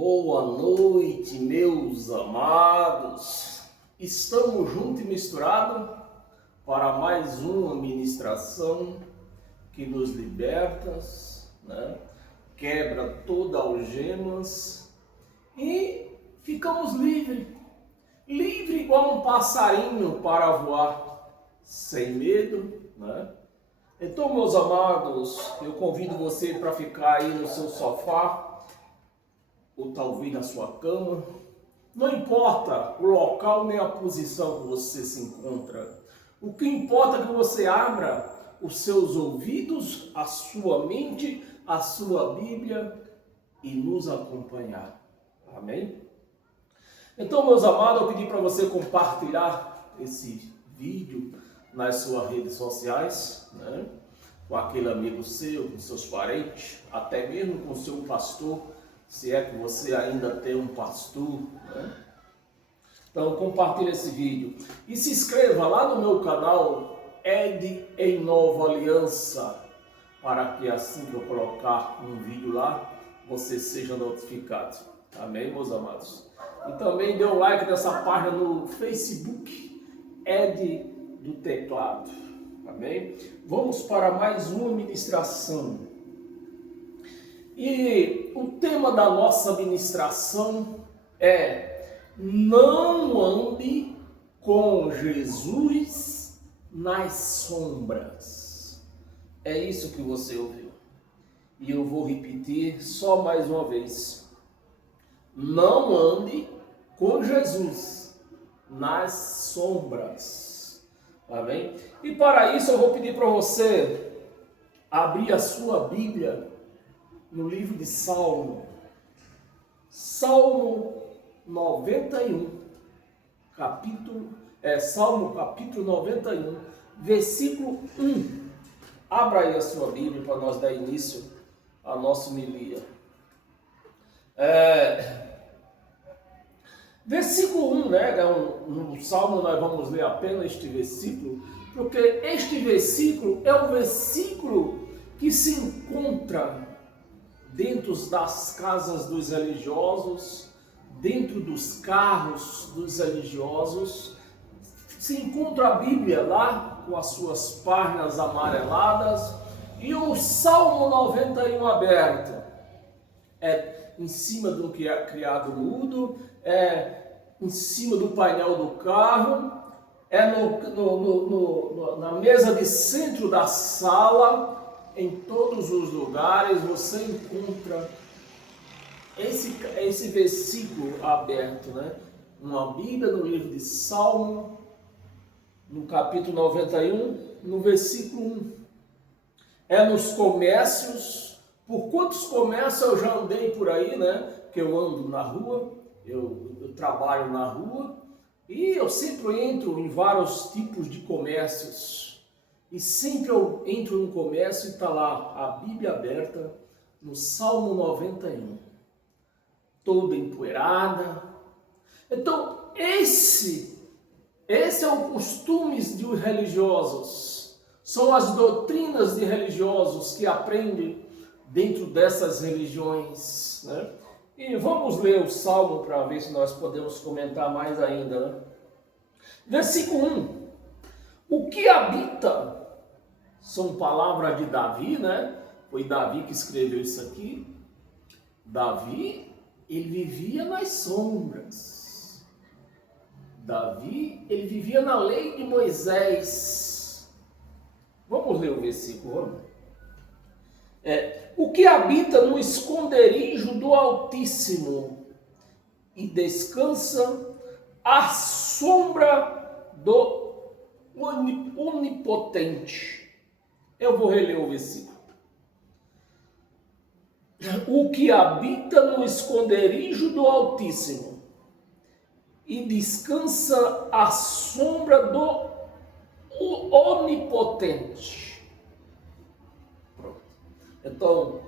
Boa noite, meus amados. Estamos juntos e misturados para mais uma ministração que nos liberta, né? Quebra todas as algemas e ficamos livres. Livre igual um passarinho para voar, sem medo, né? Então, meus amados, eu convido você para ficar aí no seu sofá, ou talvez na sua cama. Não importa o local nem a posição que você se encontra. O que importa é que você abra os seus ouvidos, a sua mente, a sua Bíblia e nos acompanhar. Amém? Então, meus amados, eu pedi para você compartilhar esse vídeo nas suas redes sociais, né? Com aquele amigo seu, com seus parentes, até mesmo com seu pastor, se é que você ainda tem um pastor, né? Então compartilhe esse vídeo e se inscreva lá no meu canal Ed em Nova Aliança, para que assim que eu colocar um vídeo lá, você seja notificado. Amém, meus amados? E também dê um like nessa página no Facebook, Ed do Teclado. Amém? Vamos para mais uma ministração. E o tema da nossa ministração é: não ande com Jesus nas sombras. É isso que você ouviu. E eu vou repetir só mais uma vez. Não ande com Jesus nas sombras. Amém? E para isso eu vou pedir para você abrir a sua Bíblia no livro de Salmo 91, Salmo capítulo 91, versículo 1. Abra aí a sua Bíblia para nós dar início à nossa homilia. Versículo 1, né? No Salmo nós vamos ler apenas este versículo, porque este versículo é o versículo que se encontra dentro das casas dos religiosos, dentro dos carros dos religiosos. Se encontra a Bíblia lá com as suas páginas amareladas e o Salmo 91 aberto. É em cima do que é criado mudo, é em cima do painel do carro, é na mesa de centro da sala. Em todos os lugares você encontra esse versículo aberto, né? Uma Bíblia no livro de Salmo, no capítulo 91, no versículo 1. É nos comércios. Por quantos comércios eu já andei por aí, né? Que eu ando na rua, eu trabalho na rua e eu sempre entro em vários tipos de comércios. E sempre eu entro no comércio e está lá a Bíblia aberta no Salmo 91, toda empoeirada. Então, esse é o costume de religiosos, são as doutrinas de religiosos que aprendem dentro dessas religiões, né? E vamos ler o Salmo para ver se nós podemos comentar mais ainda, né? Versículo 1. O que habita, são palavras de Davi, né? Foi Davi que escreveu isso aqui. Davi, ele vivia nas sombras. Davi, ele vivia na lei de Moisés. Vamos ler o versículo, vamos? O que habita no esconderijo do Altíssimo e descansa à sombra do Onipotente. Eu vou reler o versículo. O que habita no esconderijo do Altíssimo e descansa à sombra do Onipotente. Pronto. Então,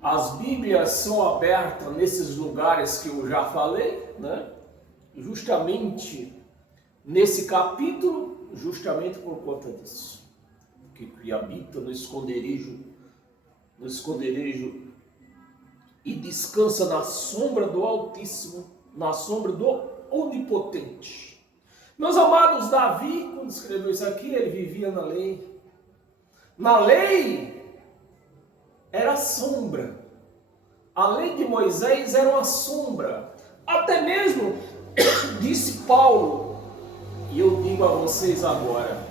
as Bíblias são abertas nesses lugares que eu já falei, né? Justamente nesse capítulo, justamente por conta disso. Que habita no esconderijo e descansa na sombra do Altíssimo, na sombra do Onipotente. Meus amados, Davi, quando escreveu isso aqui, ele vivia na lei. Na lei era sombra. A lei de Moisés era uma sombra. Até mesmo, disse Paulo, e eu digo a vocês agora,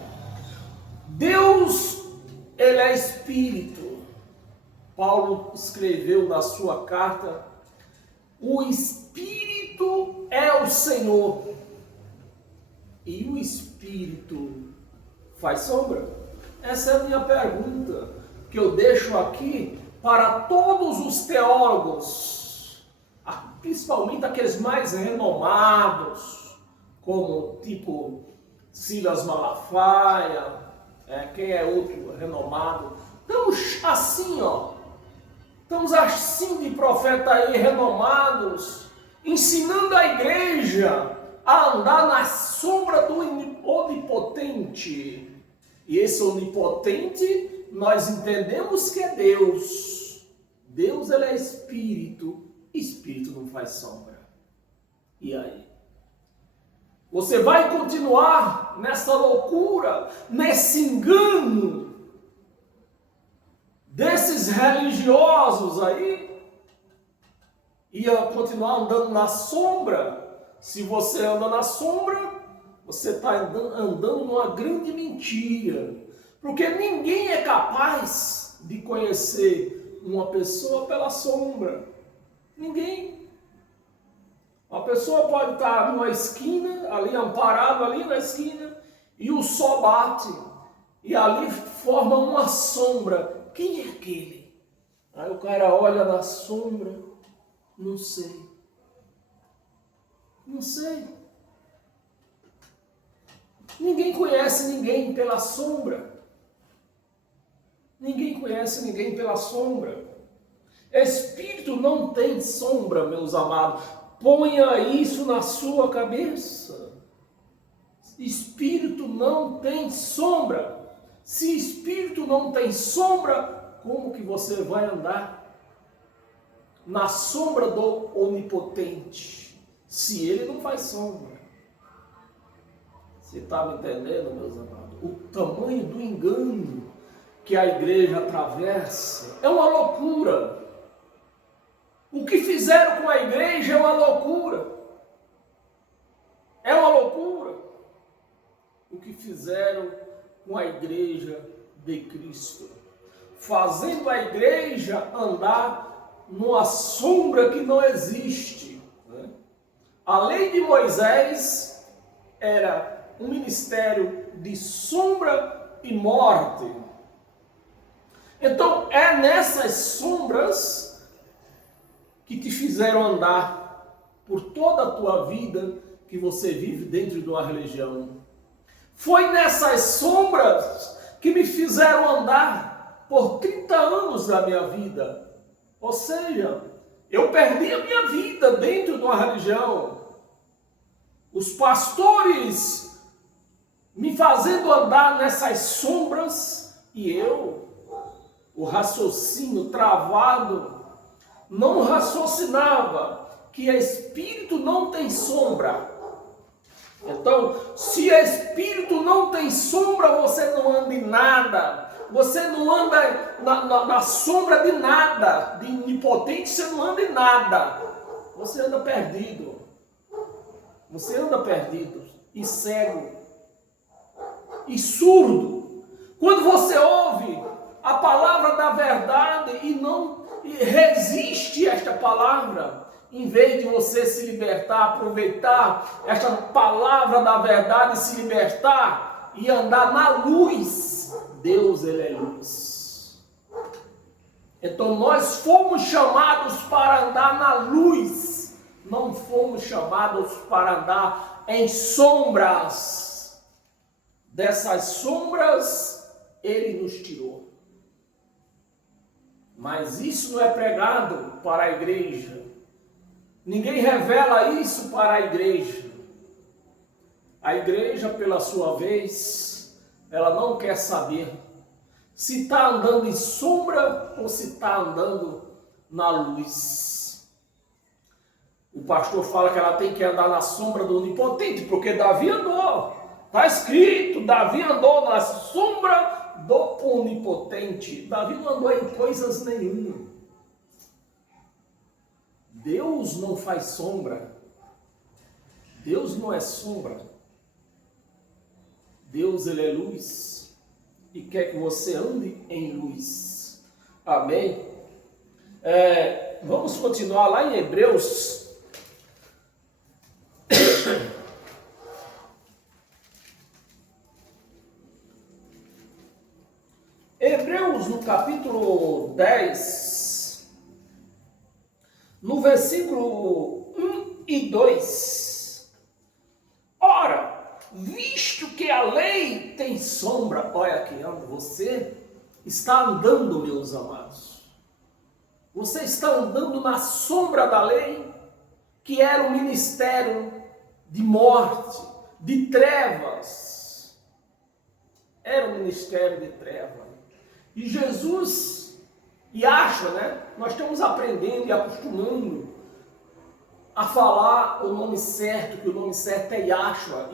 Deus, ele é Espírito. Paulo escreveu na sua carta, o Espírito é o Senhor. E o Espírito faz sombra? Essa é a minha pergunta, que eu deixo aqui para todos os teólogos, principalmente aqueles mais renomados, como tipo Silas Malafaia, quem é outro renomado. Estamos assim, estamos assim de profeta aí renomados, ensinando a igreja a andar na sombra do Onipotente. E esse Onipotente, nós entendemos que é Deus. Deus, ele é Espírito. Espírito não faz sombra. E aí? Você vai continuar nessa loucura, nesse engano desses religiosos aí? Ia continuar andando na sombra? Se você anda na sombra, você está andando numa grande mentira. Porque ninguém é capaz de conhecer uma pessoa pela sombra. Ninguém. A pessoa pode estar numa esquina, ali amparado ali na esquina, e o sol bate, e ali forma uma sombra. Quem é aquele? Aí o cara olha na sombra, não sei. Não sei. Ninguém conhece ninguém pela sombra. Ninguém conhece ninguém pela sombra. Espírito não tem sombra, meus amados. Ponha isso na sua cabeça. Espírito não tem sombra. Se espírito não tem sombra, como que você vai andar na sombra do Onipotente, se ele não faz sombra? Você está me entendendo, meus amados? O tamanho do engano que a igreja atravessa é uma loucura. O que fizeram com a igreja é uma loucura. É uma loucura. O que fizeram com a igreja de Cristo, fazendo a igreja andar numa sombra que não existe. A lei de Moisés era um ministério de sombra e morte. Então é nessas sombras que te fizeram andar por toda a tua vida que você vive dentro de uma religião. Foi nessas sombras que me fizeram andar por 30 anos da minha vida. Ou seja, eu perdi a minha vida dentro de uma religião. Os pastores me fazendo andar nessas sombras e eu, o raciocínio travado, não raciocinava que espírito não tem sombra. Então, se espírito não tem sombra, você não anda em nada. Você não anda na sombra de nada. De onipotente, você não anda em nada. Você anda perdido. Você anda perdido e cego e surdo. Quando você ouve a palavra da verdade e não resiste a esta palavra, em vez de você se libertar, aproveitar esta palavra da verdade e se libertar e andar na luz, Deus, ele é luz. Então nós fomos chamados para andar na luz, não fomos chamados para andar em sombras. Dessas sombras ele nos tirou. Mas isso não é pregado para a igreja. Ninguém revela isso para a igreja. A igreja, pela sua vez, ela não quer saber se está andando em sombra ou se está andando na luz. O pastor fala que ela tem que andar na sombra do Onipotente, porque Davi andou. Está escrito, Davi andou na sombra do Onipotente. Davi não andou em coisas nenhuma. Deus não faz sombra. Deus não é sombra. Deus, ele é luz. E quer que você ande em luz. Amém? Vamos continuar lá em Hebreus. Hebreus, no capítulo 10, no versículo 1 e 2. Ora, visto que a lei tem sombra, olha aqui, você está andando, meus amados. Você está andando na sombra da lei, que era o ministério de morte, de trevas. Era o ministério de trevas. E Jesus, nós estamos aprendendo e acostumando a falar o nome certo, que o nome certo é Yahshua.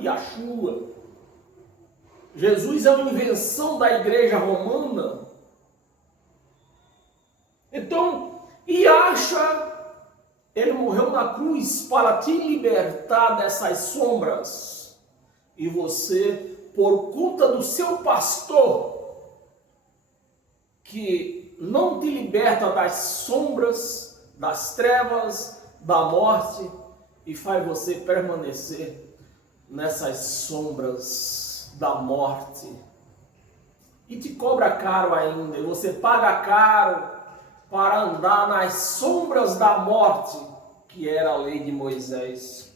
Jesus é uma invenção da igreja romana. Então, Yahshua, ele morreu na cruz para te libertar dessas sombras. E você, por conta do seu pastor, que não te liberta das sombras, das trevas, da morte, e faz você permanecer nessas sombras da morte. E te cobra caro ainda, e você paga caro para andar nas sombras da morte, que era a lei de Moisés.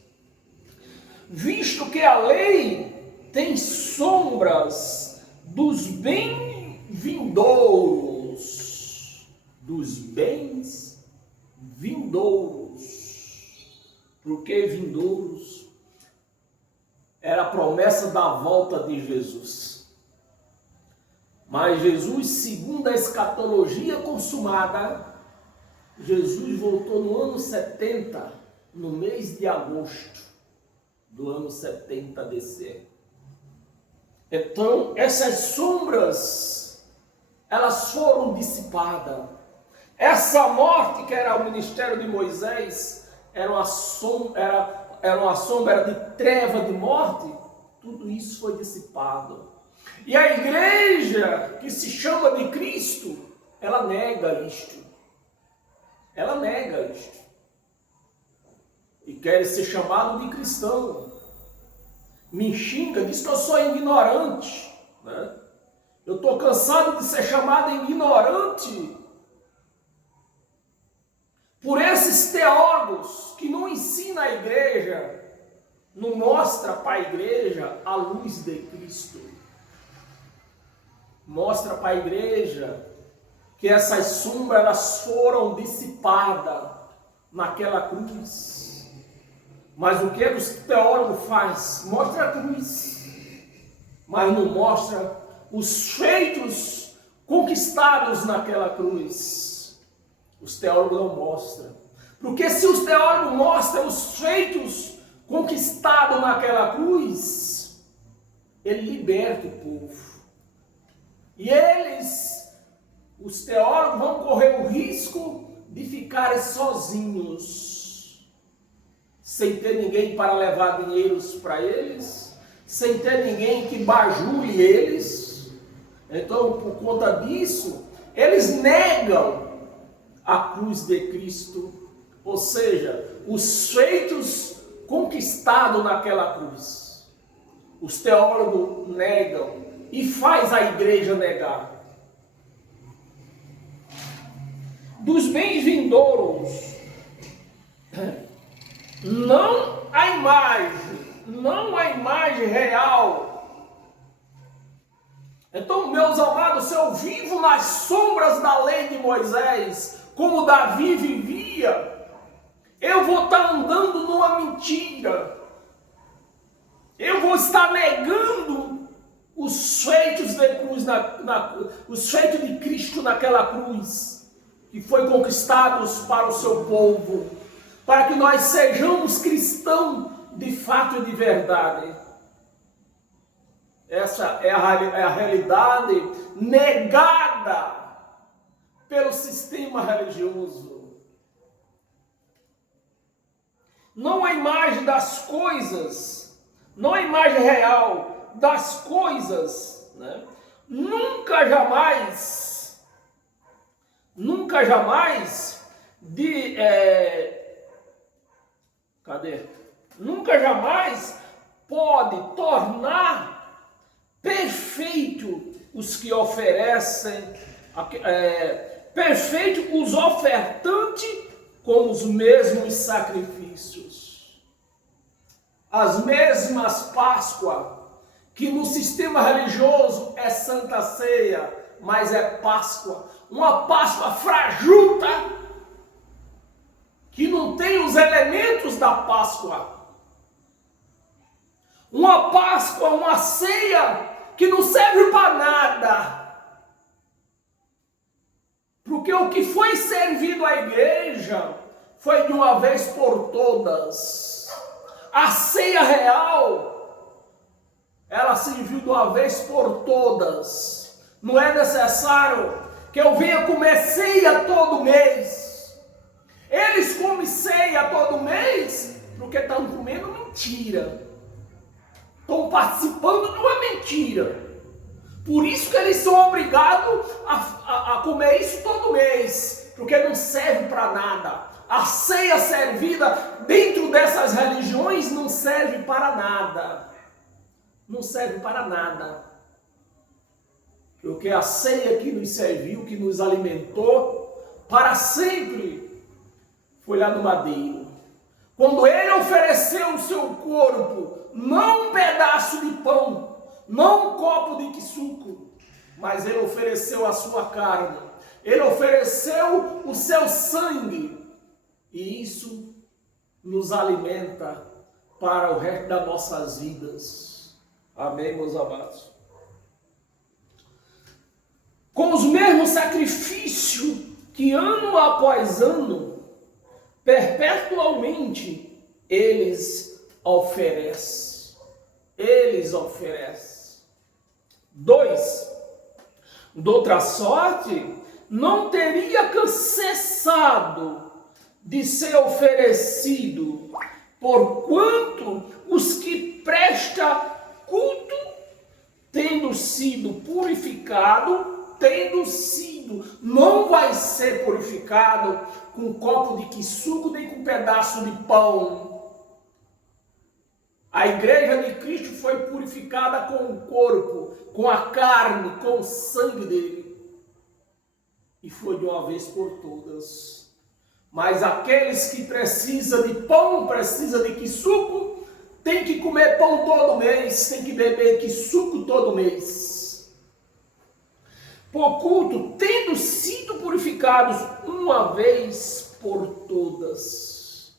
Visto que a lei tem sombras dos bens vindouros, dos bens vindouros. Por que vindouros? Era a promessa da volta de Jesus. Mas Jesus, segundo a escatologia consumada, Jesus voltou no ano 70, no mês de agosto do ano 70 DC. Então, essas sombras, elas foram dissipadas. Essa morte que era o ministério de Moisés, era uma sombra de treva, de morte, tudo isso foi dissipado. E a igreja que se chama de Cristo, ela nega isto. Ela nega isto. E quer ser chamado de cristão. Me xinga, diz que eu sou ignorante. Né? Eu estou cansado de ser chamado ignorante por esses teólogos que não ensinam a igreja, não mostra para a igreja a luz de Cristo. Mostra para a igreja que essas sombras elas foram dissipadas naquela cruz. Mas o que os teólogos fazem? Mostra a cruz, mas não mostra os feitos conquistados naquela cruz. Os teólogos não mostram. Porque se os teólogos mostram os feitos conquistados naquela cruz, ele liberta o povo. E eles, os teólogos, vão correr o risco de ficarem sozinhos, sem ter ninguém para levar dinheiros para eles, sem ter ninguém que bajule eles. Então, por conta disso, eles negam a cruz de Cristo, ou seja, os feitos conquistados naquela cruz. Os teólogos negam e faz a igreja negar. Dos bens vindouros, não a imagem real. Então, meus amados, se eu vivo nas sombras da lei de Moisés, como Davi vivia, eu vou estar andando numa mentira. Eu vou estar negando os feitos de cruz, os feitos de Cristo naquela cruz. que foi conquistados para o seu povo, para que nós sejamos cristãos de fato e de verdade. Essa é a realidade negada pelo sistema religioso. Não a imagem das coisas, não a imagem real das coisas, né? Nunca jamais Nunca jamais pode tornar perfeito os que oferecem, perfeito os ofertantes com os mesmos sacrifícios. As mesmas Páscoa, que no sistema religioso é Santa Ceia, mas é Páscoa. Uma Páscoa fajuta, que não tem os elementos da Páscoa. Uma Páscoa, uma ceia que não serve para nada. Porque o que foi servido à igreja foi de uma vez por todas. A ceia real, ela serviu de uma vez por todas. Não é necessário que eu venha comer ceia todo mês. Eles comem ceia todo mês porque estão comendo mentira. Estão participando de uma mentira. Por isso que eles são obrigados a comer isso todo mês, porque não serve para nada. A ceia servida dentro dessas religiões não serve para nada. Não serve para nada. Porque a ceia que nos serviu, que nos alimentou para sempre, foi lá no madeiro. Quando ele ofereceu o seu corpo, não um pedaço de pão, não um copo de suco, mas ele ofereceu a sua carne, ele ofereceu o seu sangue, e isso nos alimenta para o resto das nossas vidas. Amém, meus amados? Com os mesmos sacrifícios que ano após ano, perpetualmente, eles oferecem. 2. De outra sorte, não teria cessado de ser oferecido, porquanto os que prestam culto, tendo sido purificado, não vai ser purificado com um copo de suco nem com um pedaço de pão. A igreja de Cristo foi purificada com o corpo, com a carne, com o sangue dele. E foi de uma vez por todas. Mas aqueles que precisam de pão, precisam de suco, tem que comer pão todo mês, tem que beber suco todo mês. Por culto, tendo sido purificados uma vez por todas.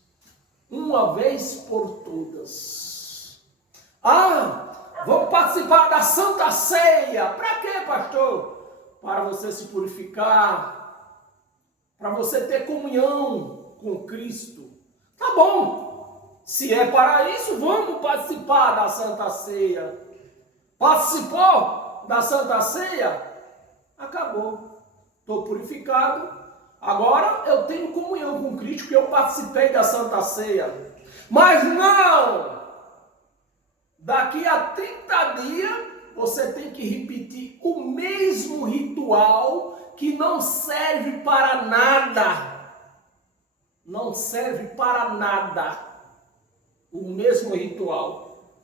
Uma vez por todas. Vamos participar da Santa Ceia. Para quê, pastor? Para você se purificar, para você ter comunhão com Cristo. Tá bom. Se é para isso, vamos participar da Santa Ceia. Participou da Santa Ceia? Acabou. Estou purificado. Agora eu tenho comunhão com Cristo, porque eu participei da Santa Ceia. Mas não! Daqui a 30 dias, você tem que repetir o mesmo ritual que não serve para nada. Não serve para nada. O mesmo ritual.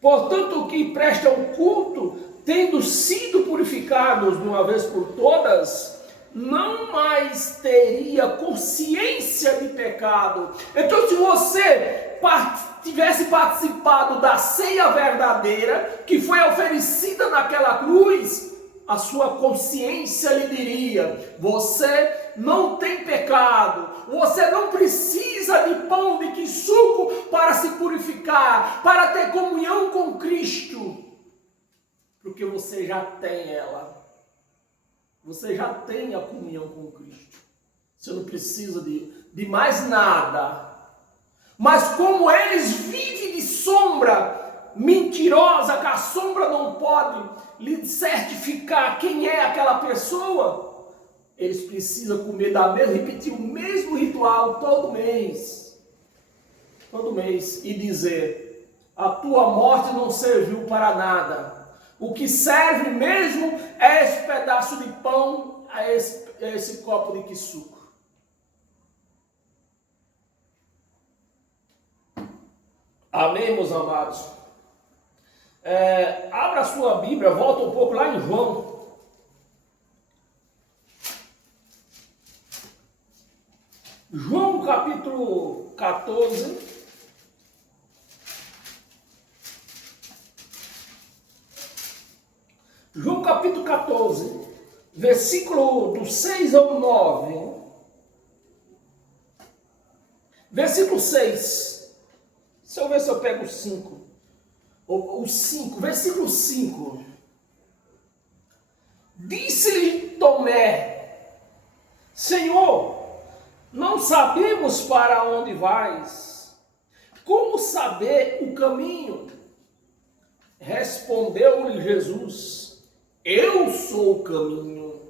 Portanto, o que presta o culto, tendo sido purificados de uma vez por todas, não mais teria consciência de pecado. Então, se você tivesse participado da ceia verdadeira, que foi oferecida naquela cruz, a sua consciência lhe diria: você não tem pecado, você não precisa de pão, de suco para se purificar, para ter comunhão com Cristo, porque você já tem ela. Você já tem a comunhão com Cristo. Você não precisa de mais nada. Mas como eles vivem de sombra mentirosa, que a sombra não pode lhe certificar quem é aquela pessoa, eles precisam comer repetir o mesmo ritual todo mês. Todo mês. E dizer: a tua morte não serviu para nada. O que serve mesmo é esse pedaço de pão, é esse copo de suco. Amém, meus amados? Abra a sua Bíblia, volta um pouco lá em João. João capítulo 14. João capítulo 14, versículo do 6 ao 9. Versículo 6. Deixa eu ver se eu pego o 5. O 5, versículo 5. Disse-lhe Tomé: Senhor, não sabemos para onde vais. Como saber o caminho? Respondeu-lhe Jesus: eu sou o caminho.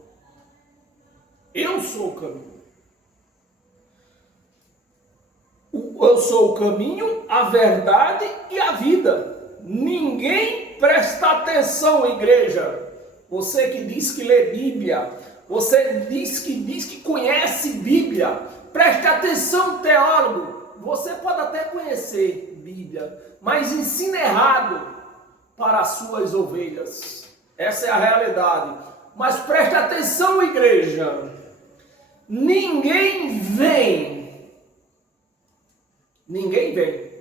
Eu sou o caminho. Eu sou o caminho, a verdade e a vida. Ninguém presta atenção, igreja. Você que diz que lê Bíblia, você diz que conhece Bíblia, preste atenção, teólogo. Você pode até conhecer Bíblia, mas ensina errado para as suas ovelhas. Essa é a realidade. Mas preste atenção, igreja. Ninguém vem. Ninguém vem.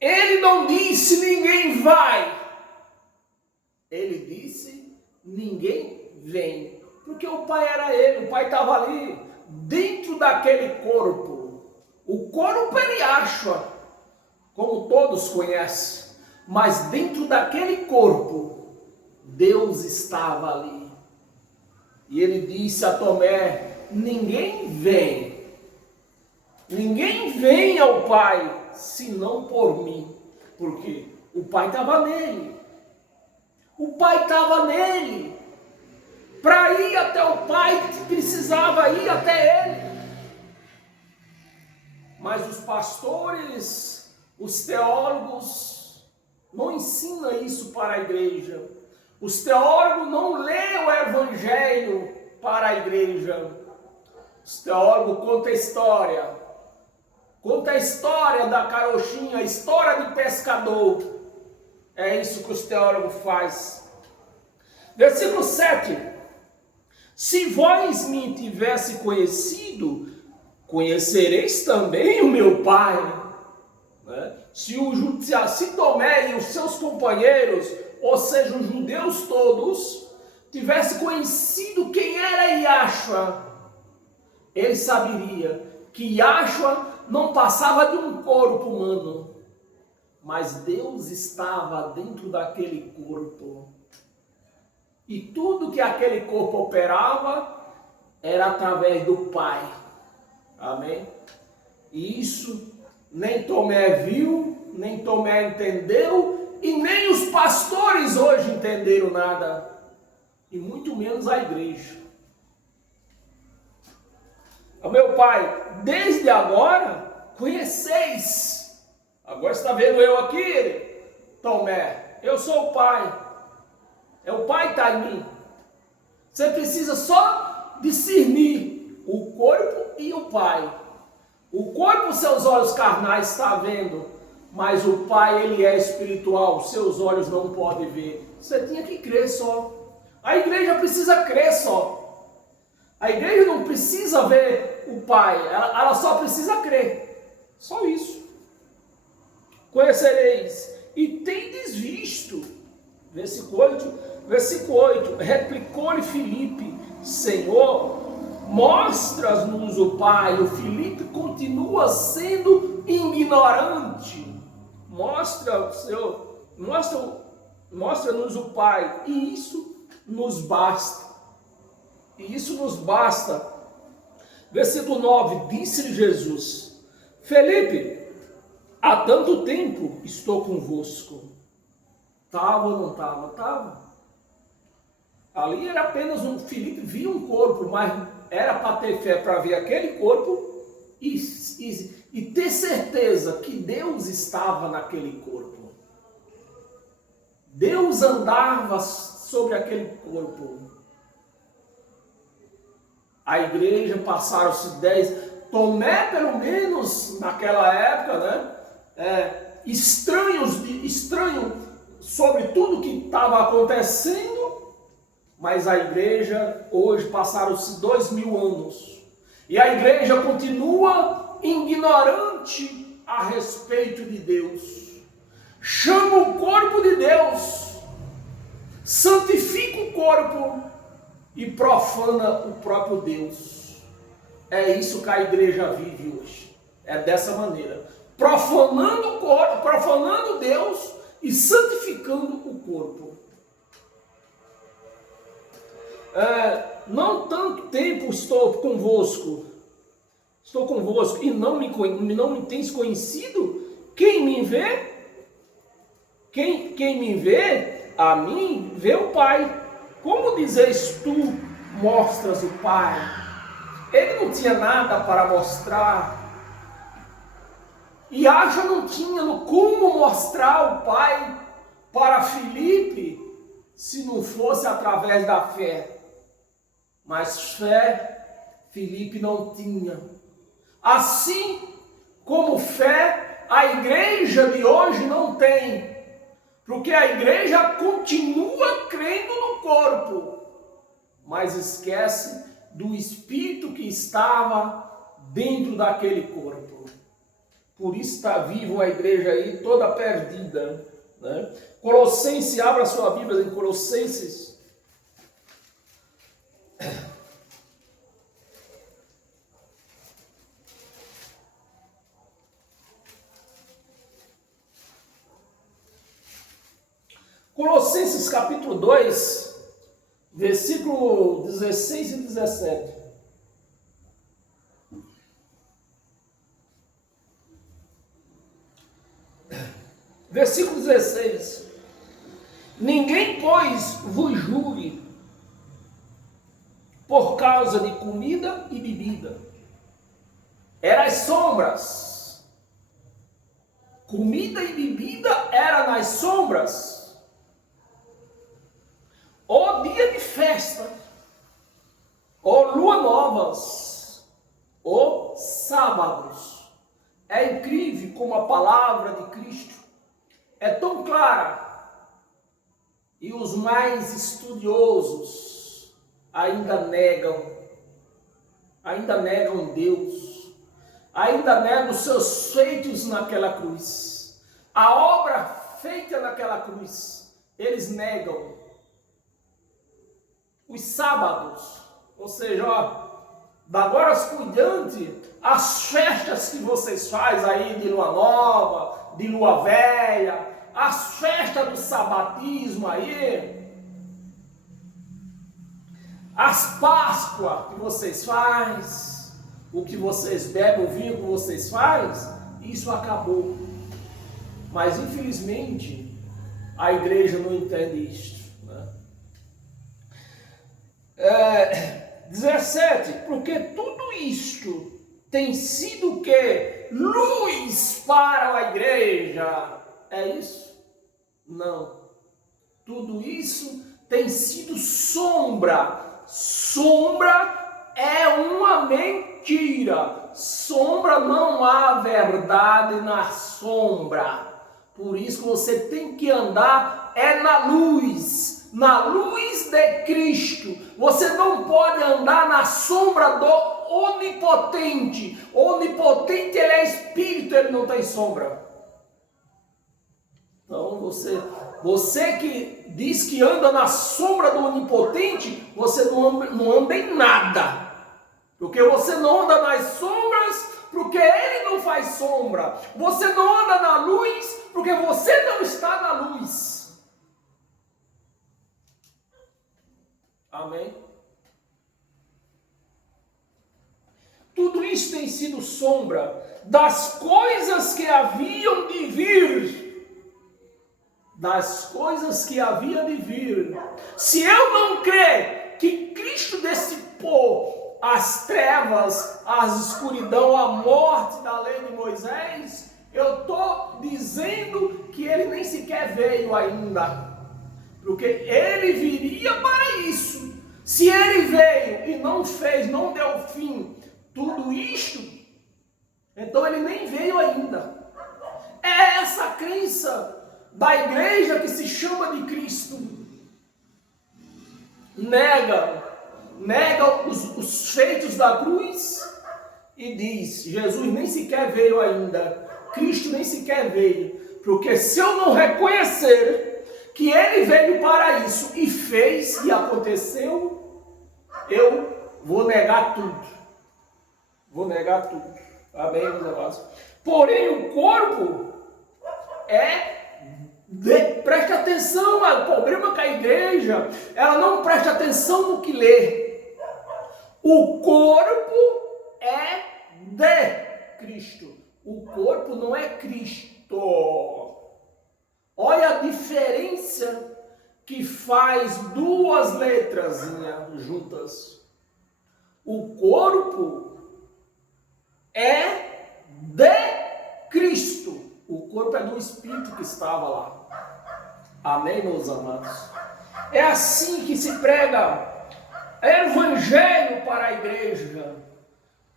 Ele não disse ninguém vai. Ele disse ninguém vem. Porque o Pai era ele. O Pai estava ali, dentro daquele corpo. O corpo ele acha, como todos conhecem. Mas dentro daquele corpo, Deus estava ali. E ele disse a Tomé: ninguém vem ao Pai, senão por mim. Porque o Pai estava nele. O Pai estava nele. Para ir até o Pai, precisava ir até ele. Mas os pastores, os teólogos, não ensinam isso para a igreja. Os teólogos não leem o Evangelho para a igreja. Os teólogos contam a história. Conta a história da carochinha, a história de pescador. É isso que os teólogos fazem. Versículo 7. Se vós me tivesse conhecido, conhecereis também o meu Pai. Se Tomé e os seus companheiros, ou seja, os judeus todos, tivessem conhecido quem era Yahshua, ele saberia que Yahshua não passava de um corpo humano, mas Deus estava dentro daquele corpo. E tudo que aquele corpo operava era através do Pai. Amém? E isso nem Tomé viu, nem Tomé entendeu, e nem os pastores hoje entenderam nada, e muito menos a igreja. Meu Pai, desde agora conheceis. Agora está vendo eu aqui, Tomé? Eu sou o Pai. O Pai está em mim. Você precisa só discernir o corpo e o Pai. O corpo, seus olhos carnais estão vendo, mas o Pai, ele é espiritual, seus olhos não podem ver. Você tinha que crer só. A igreja precisa crer só. A igreja não precisa ver o Pai, ela só precisa crer. Só isso. Conhecereis e tendes visto. Versículo 8. Replicou-lhe Filipe: Senhor, mostra-nos o Pai. O Filipe continua sendo ignorante. Mostra-nos o Pai, e isso nos basta. E isso nos basta. Versículo 9, disse-lhe Jesus: Felipe, há tanto tempo estou convosco. Estava ou não estava? Estava. Ali era apenas Felipe via um corpo, mas era para ter fé para ver aquele corpo e ter certeza que Deus estava naquele corpo. Deus andava sobre aquele corpo. A igreja passaram-se 10, Tomé pelo menos naquela época, né? Estranho sobre tudo que estava acontecendo, mas a igreja hoje passaram-se 2000 anos e a igreja continua ignorante a respeito de Deus. Chama o corpo de Deus, santifica o corpo e profana o próprio Deus. É isso que a igreja vive hoje. É dessa maneira. Profanando o corpo, profanando Deus e santificando o corpo. Não tanto tempo estou convosco e não me tens conhecido. Quem me vê, quem me vê, a mim, vê o Pai. Como dizes tu, mostras o Pai? Ele não tinha nada para mostrar. E Aja não tinha como mostrar o Pai para Filipe, se não fosse através da fé. Mas fé, Filipe não tinha. Assim como fé, a igreja de hoje não tem. Porque a igreja continua crendo no corpo, mas esquece do espírito que estava dentro daquele corpo. Por isso está viva a igreja aí toda perdida, né? Colossenses, abra sua Bíblia em Colossenses. Colossenses capítulo 2, versículo 16 e 17. Versículo 16. Ninguém, pois, vos julgue por causa de comida e bebida. Eram as sombras. Comida e bebida era nas sombras. Ou dia de festa, ou lua novas, ou sábados. É incrível como a palavra de Cristo é tão clara. E os mais estudiosos ainda negam Deus, ainda negam os seus feitos naquela cruz. A obra feita naquela cruz, eles negam. Os sábados, ou seja, da agora por diante, as festas que vocês fazem aí de lua nova, de lua velha, as festas do sabatismo aí, as Páscoas que vocês fazem, o que vocês bebem, o vinho que vocês fazem, isso acabou. Mas infelizmente a igreja não entende isto. 17, porque tudo isto tem sido o quê? Luz para a igreja. É isso? Não. Tudo isso tem sido sombra. Sombra é uma mentira. Sombra, não há verdade na sombra. Por isso que você tem que andar na luz de Cristo. Você não pode andar na sombra do onipotente. O onipotente, ele é espírito, ele não tem sombra. Então você que diz que anda na sombra do onipotente, você não anda em nada. Porque você não anda nas sombras, porque ele não faz sombra. Você não anda na luz, porque você não está na luz. Amém? sido sombra das coisas que haviam de vir. Das coisas que havia de vir. Se eu não crer que Cristo dissipou as trevas, a escuridão, a morte da lei de Moisés, eu estou dizendo que ele nem sequer veio ainda. Porque ele viria para isso. Se ele veio e não fez, não deu fim tudo isto, então ele nem veio ainda. É essa crença da igreja que se chama de Cristo. Nega os feitos da cruz e diz: Jesus nem sequer veio ainda, Cristo nem sequer veio, porque se eu não reconhecer que ele veio para isso e fez e aconteceu, eu vou negar tudo. Vou negar tudo. Amém, meus amados? Porém, o corpo preste atenção, o problema é que a igreja, ela não presta atenção no que lê. O corpo é de Cristo. O corpo não é Cristo. Olha a diferença que faz duas letras juntas. O corpo é de Cristo. O corpo é do Espírito que estava lá. Amém, meus amados? É assim que se prega evangelho para a igreja,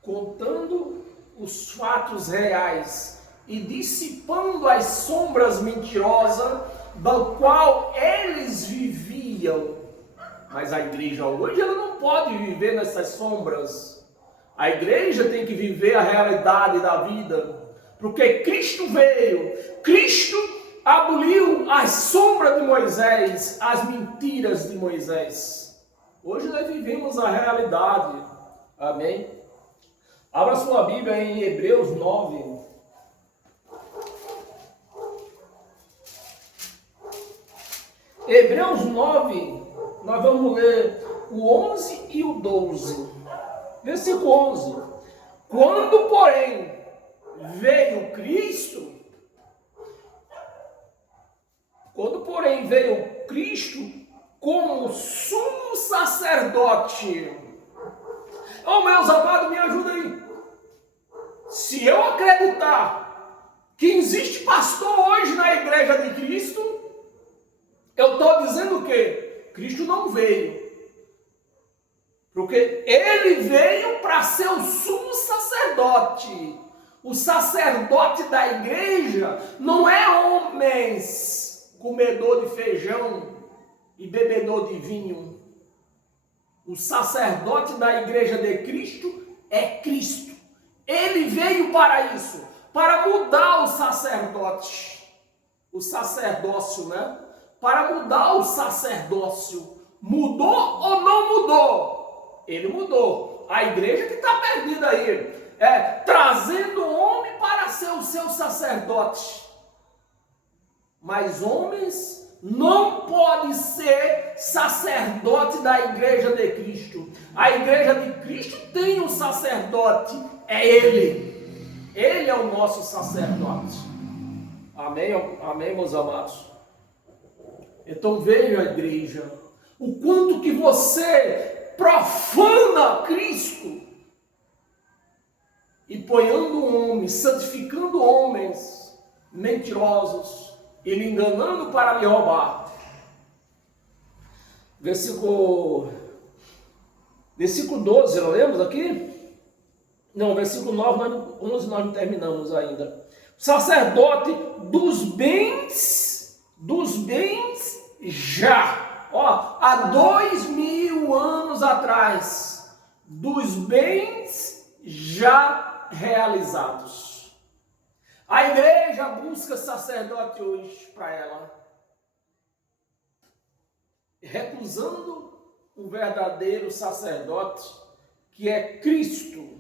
contando os fatos reais e dissipando as sombras mentirosas da qual eles viviam. Mas a igreja hoje, ela não pode viver nessas sombras. A igreja tem que viver a realidade da vida, porque Cristo veio, Cristo aboliu as sombras de Moisés, as mentiras de Moisés. Hoje nós vivemos a realidade. Amém? Abra sua Bíblia em Hebreus 9. Hebreus 9, nós vamos ler o 11 e o 12. Versículo 11. Quando, porém, veio Cristo, como sumo sacerdote. Oh, meus amados, me ajuda aí. Se eu acreditar que existe pastor hoje na igreja de Cristo, eu estou dizendo o quê? Cristo não veio. Porque ele veio para ser o sumo sacerdote. O sacerdote da igreja não é homens comedor de feijão e bebedor de vinho. O sacerdote da igreja de Cristo é Cristo. Ele veio para isso, para mudar o sacerdote. O sacerdócio, né? Para mudar o sacerdócio. Mudou ou não mudou? Ele mudou. A igreja que está perdida aí. Trazendo o homem para ser o seu sacerdote. Mas homens não podem ser sacerdote da igreja de Cristo. A igreja de Cristo tem um sacerdote. É Ele. Ele é o nosso sacerdote. Amém, amém, meus amados? Então veja, igreja, o quanto que você profana Cristo e ponhando homens, santificando homens mentirosos e lhe enganando para lhe roubar. Versículo 12, não lemos aqui? Não, versículo 9, 11 nós não terminamos ainda. Sacerdote dos bens já, há 2000 anos atrás, dos bens já realizados. A igreja busca sacerdote hoje para ela, recusando o verdadeiro sacerdote, que é Cristo.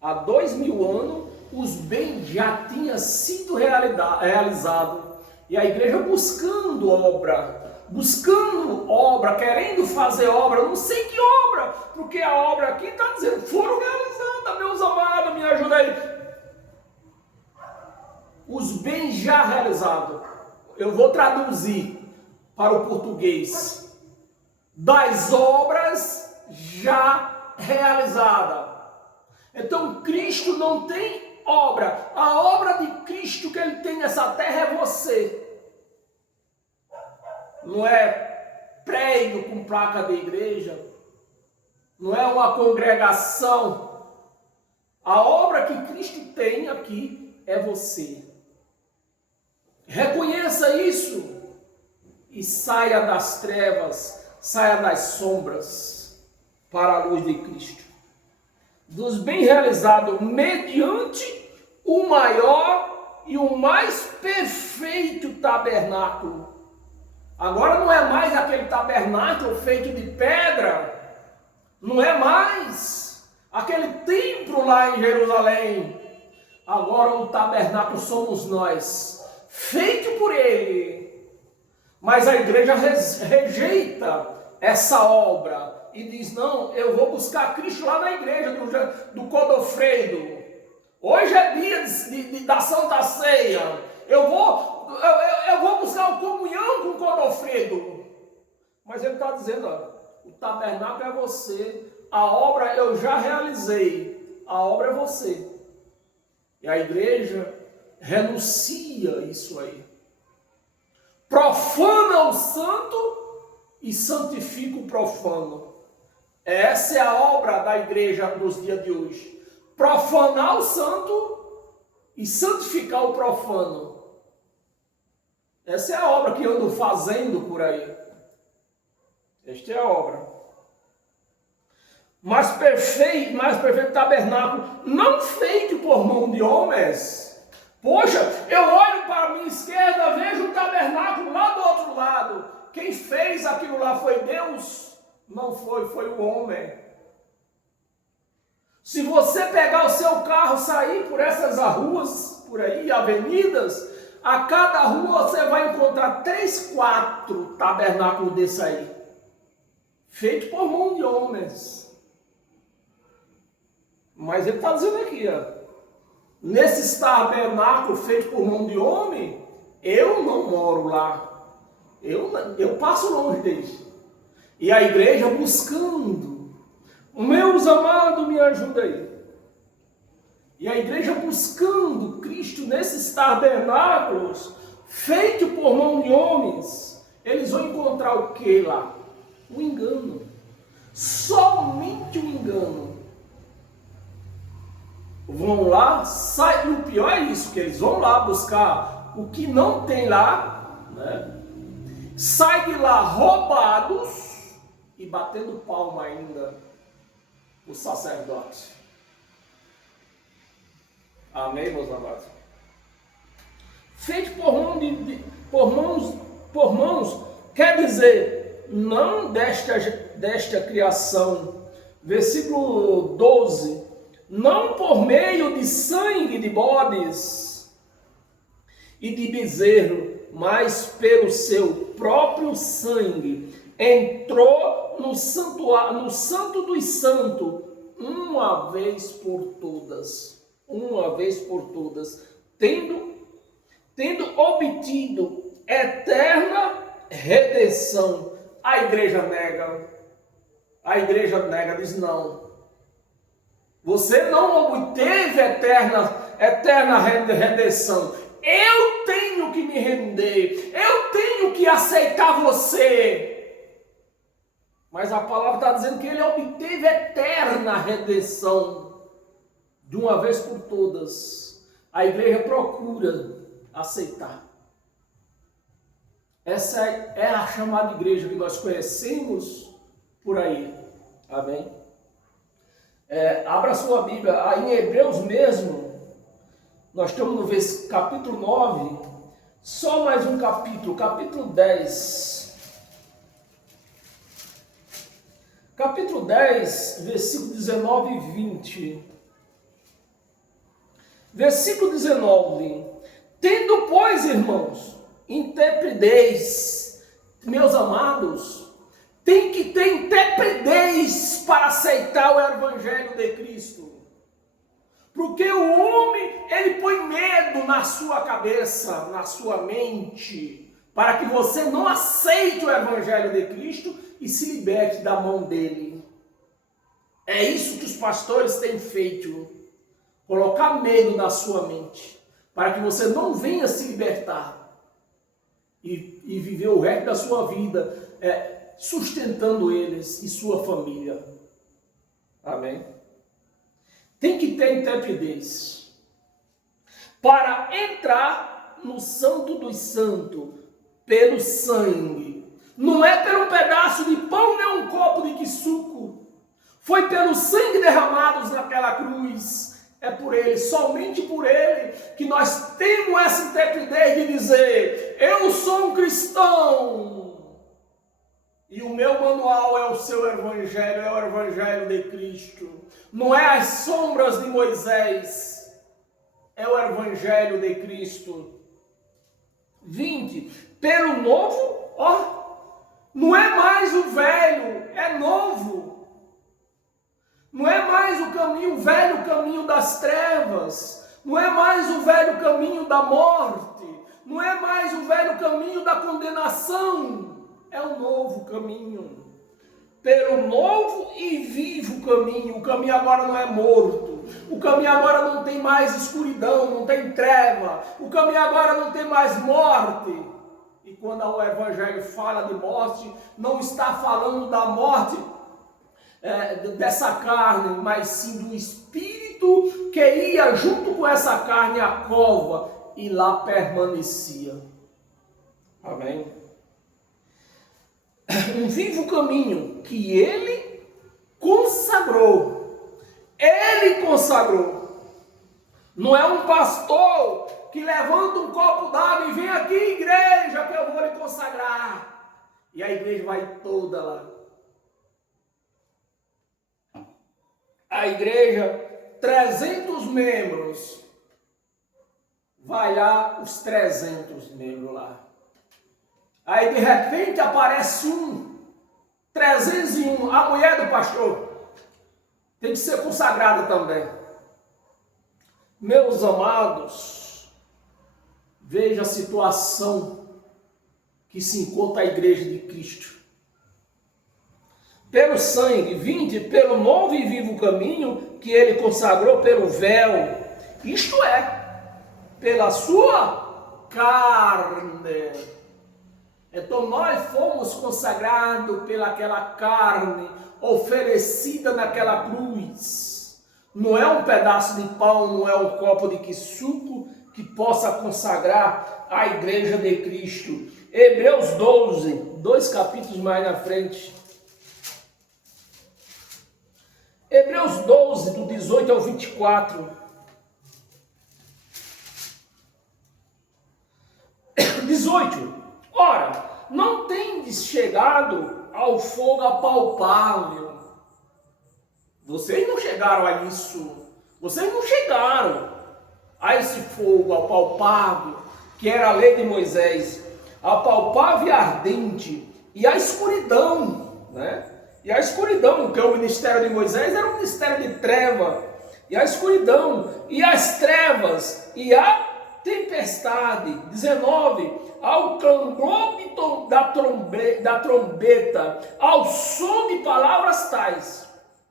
Há 2000 anos, os bens já tinham sido realizados. E a igreja buscando obra, querendo fazer obra, não sei que obra, porque a obra aqui está dizendo, foram realizadas. ajuda, meus amados, me ajuda aí. Os bens já realizados. Eu vou traduzir para o português. Das obras já realizadas. Então Cristo não tem obra. A obra de Cristo que ele tem nessa terra é você. Não é prédio com placa de igreja. Não é uma congregação. A obra que Cristo tem aqui é você. Reconheça isso e saia das trevas, saia das sombras para a luz de Cristo. Dos bens realizados mediante o maior e o mais perfeito tabernáculo. Agora não é mais aquele tabernáculo feito de pedra, não é mais aquele templo lá em Jerusalém. Agora o tabernáculo somos nós, feito por ele. Mas a igreja rejeita essa obra e diz, não, eu vou buscar Cristo lá na igreja do Codofredo. Hoje é dia da Santa Ceia. Eu vou buscar a comunhão com o Codofredo. Mas ele está dizendo, ó, o tabernáculo é você. A obra eu já realizei. A obra é você. E a igreja renuncia isso aí. Profana o santo e santifica o profano. Essa é a obra da igreja nos dias de hoje. Profanar o santo e santificar o profano. Essa é a obra que eu ando fazendo por aí. Esta é a obra. Mais perfeito tabernáculo, não feito por mão de homens. Poxa, eu olho para a minha esquerda, vejo um tabernáculo lá do outro lado. Quem fez aquilo lá foi Deus? Não foi, foi o homem. Se você pegar o seu carro, sair por essas ruas, por aí, avenidas, a cada rua você vai encontrar 3, 4 tabernáculos desse aí. Feito por mão de homens. Mas ele está dizendo aqui, ó. Nesses tabernáculos feitos por mão de homem, eu não moro lá. Eu passo longe deles. E a igreja buscando. Meus amados, me ajuda aí. E a igreja buscando Cristo nesses tabernáculos feitos por mão de homens. Eles vão encontrar o que lá? O engano. Somente o engano. Vão lá, sai, e o pior é isso, que eles vão lá buscar o que não tem lá, né? Sai de lá roubados e batendo palma ainda o sacerdote. Amém, meus amados? Feito por mãos, quer dizer, não desta criação. Versículo 12. Não por meio de sangue de bodes e de bezerro, mas pelo seu próprio sangue, entrou no santo dos santos, uma vez por todas, tendo obtido eterna redenção. A igreja nega, diz não. Você não obteve eterna redenção. Eu tenho que me render. Eu tenho que aceitar você. Mas a palavra está dizendo que ele obteve eterna redenção. De uma vez por todas. A igreja procura aceitar. Essa é a chamada igreja que nós conhecemos por aí. Amém? Abra sua Bíblia, aí em Hebreus mesmo, nós estamos no capítulo 9, só mais um capítulo 10. Capítulo 10, versículo 19 e 20. Versículo 19. Tendo, pois, irmãos, intrepidez, meus amados, tem que ter intrepidez para aceitar o Evangelho de Cristo. Porque o homem, ele põe medo na sua cabeça, na sua mente, para que você não aceite o Evangelho de Cristo e se liberte da mão dele. É isso que os pastores têm feito, colocar medo na sua mente, para que você não venha se libertar e viver o resto da sua vida sustentando eles e sua família. Amém? Tem que ter intrepidez para entrar no Santo dos Santos pelo sangue. Não é pelo pedaço de pão nem um copo de suco. Foi pelo sangue derramado naquela cruz. É por ele, somente por ele, que nós temos essa intrepidez de dizer: eu sou um cristão. E o meu manual é o seu evangelho, é o evangelho de Cristo. Não é as sombras de Moisés, é o evangelho de Cristo. 20. Pelo novo, não é mais o velho, é novo. Não é mais o velho caminho das trevas. Não é mais o velho caminho da morte. Não é mais o velho caminho da condenação. É o novo caminho. Pelo novo e vivo caminho. O caminho agora não é morto. O caminho agora não tem mais escuridão, não tem treva. O caminho agora não tem mais morte. E quando o Evangelho fala de morte, não está falando da morte dessa carne, mas sim do Espírito que ia junto com essa carne à cova e lá permanecia. Amém? Um vivo caminho que ele consagrou. Ele consagrou. Não é um pastor que levanta um copo d'água e vem aqui, igreja, que eu vou lhe consagrar. E a igreja vai toda lá. A igreja, 300 membros, vai lá os 300 membros lá. Aí de repente aparece 301, a mulher do pastor, tem que ser consagrada também. Meus amados, veja a situação que se encontra a igreja de Cristo. Pelo sangue, 20, pelo novo e vivo caminho que ele consagrou pelo véu, isto é, pela sua carne. Então nós fomos consagrados pelaquela carne oferecida naquela cruz. Não é um pedaço de pão, não é um copo de suco que possa consagrar a igreja de Cristo. Hebreus 12, 2 capítulos mais na frente. Hebreus 12, do 18 ao 24. 18. Ora, não tendes chegado ao fogo apalpável. Vocês não chegaram a isso. Vocês não chegaram a esse fogo apalpável, que era a lei de Moisés. Apalpável e ardente. E a escuridão, né? E a escuridão, porque o ministério de Moisés era um ministério de treva. E a escuridão, e as trevas, e a tempestade. 19. Ao clangor da trombeta, ao som de palavras tais,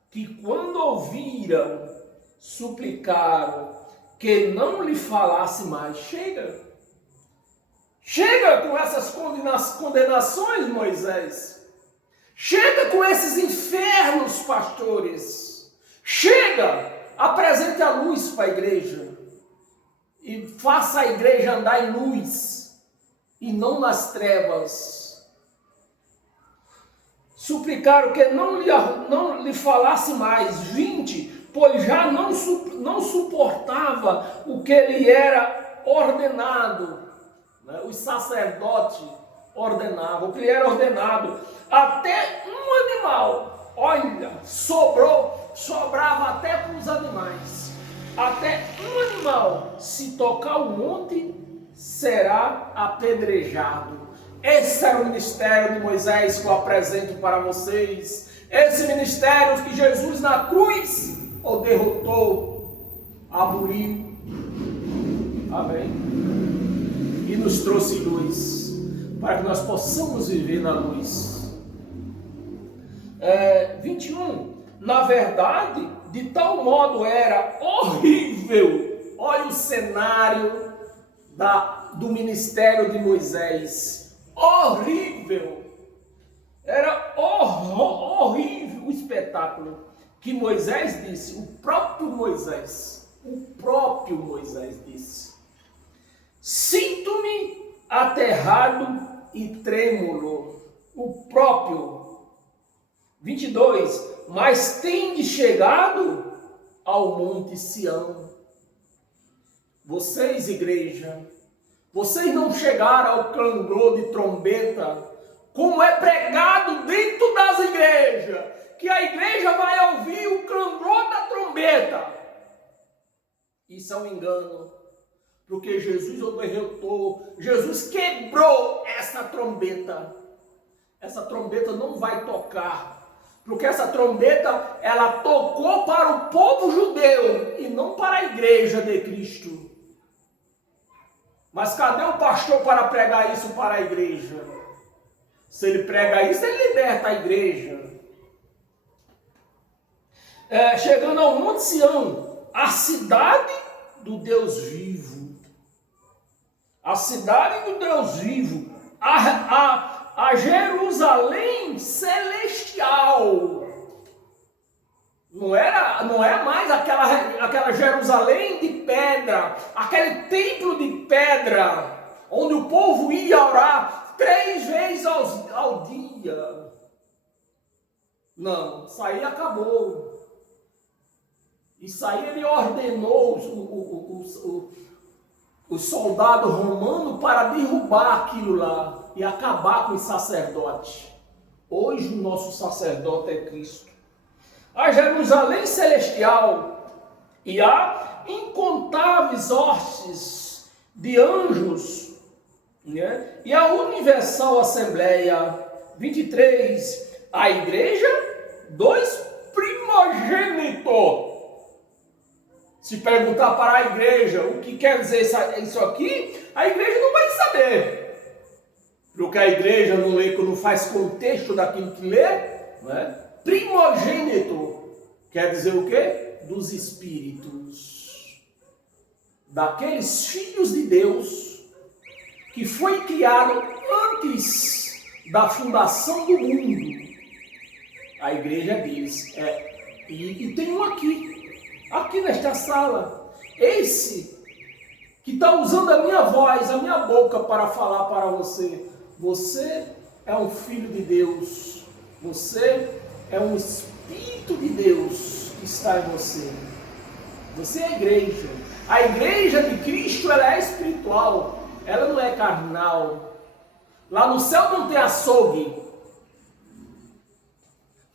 que quando ouviram, suplicaram que não lhe falasse mais. Chega com essas condenações, Moisés. Chega com esses infernos, pastores. Chega, apresente a luz para a igreja. E faça a igreja andar em luz e não nas trevas. Suplicaram que não lhe falasse mais. 20, pois já não suportava o que lhe era ordenado. Né? Os sacerdotes ordenavam, o que lhe era ordenado. Até um animal, olha, sobrava até para os animais. Até um animal, se tocar o monte, será apedrejado. Esse era o ministério de Moisés que eu apresento para vocês. Esse ministério que Jesus na cruz o derrotou. aboliu, amém, e nos trouxe luz, para que nós possamos viver na luz. 21, na verdade, de tal modo era horrível, olha o cenário do ministério de Moisés, horrível, era horrível o espetáculo que Moisés disse, o próprio Moisés disse: sinto-me aterrado e trêmulo, o próprio. 22, mas tendes chegado ao monte Sião. Vocês, igreja, vocês não chegaram ao clangor de trombeta, como é pregado dentro das igrejas, que a igreja vai ouvir o clangor da trombeta. Isso é um engano, porque Jesus o derrotou, Jesus quebrou essa trombeta. Essa trombeta não vai tocar, porque essa trombeta, ela tocou para o povo judeu e não para a igreja de Cristo. Mas cadê o pastor para pregar isso para a igreja? Se ele prega isso, ele liberta a igreja. Chegando ao Monte Sião, a cidade do Deus vivo. A cidade do Deus vivo. A Jerusalém celestial. Não é mais aquela Jerusalém de pedra, aquele templo de pedra, onde o povo ia orar 3 vezes ao dia. Não, isso aí acabou. Isso aí ele ordenou o soldado romano para derrubar aquilo lá e acabar com os sacerdotes. Hoje o nosso sacerdote é Cristo. A Jerusalém celestial e há incontáveis hostes de anjos, né? E a universal assembleia. 23, a igreja dos primogênitos. Se perguntar para a igreja o que quer dizer isso aqui, a igreja não vai saber. Porque a igreja não faz contexto daquilo que lê, né? Primogênito quer dizer o quê? Dos espíritos. Daqueles filhos de Deus que foi criado antes da fundação do mundo. A igreja diz, e tem um aqui nesta sala, esse que está usando a minha voz, a minha boca para falar para você. Você é um filho de Deus, você é um Espírito de Deus que está em você. Você é a igreja. A igreja de Cristo, ela é espiritual, ela não é carnal. Lá no céu não tem açougue.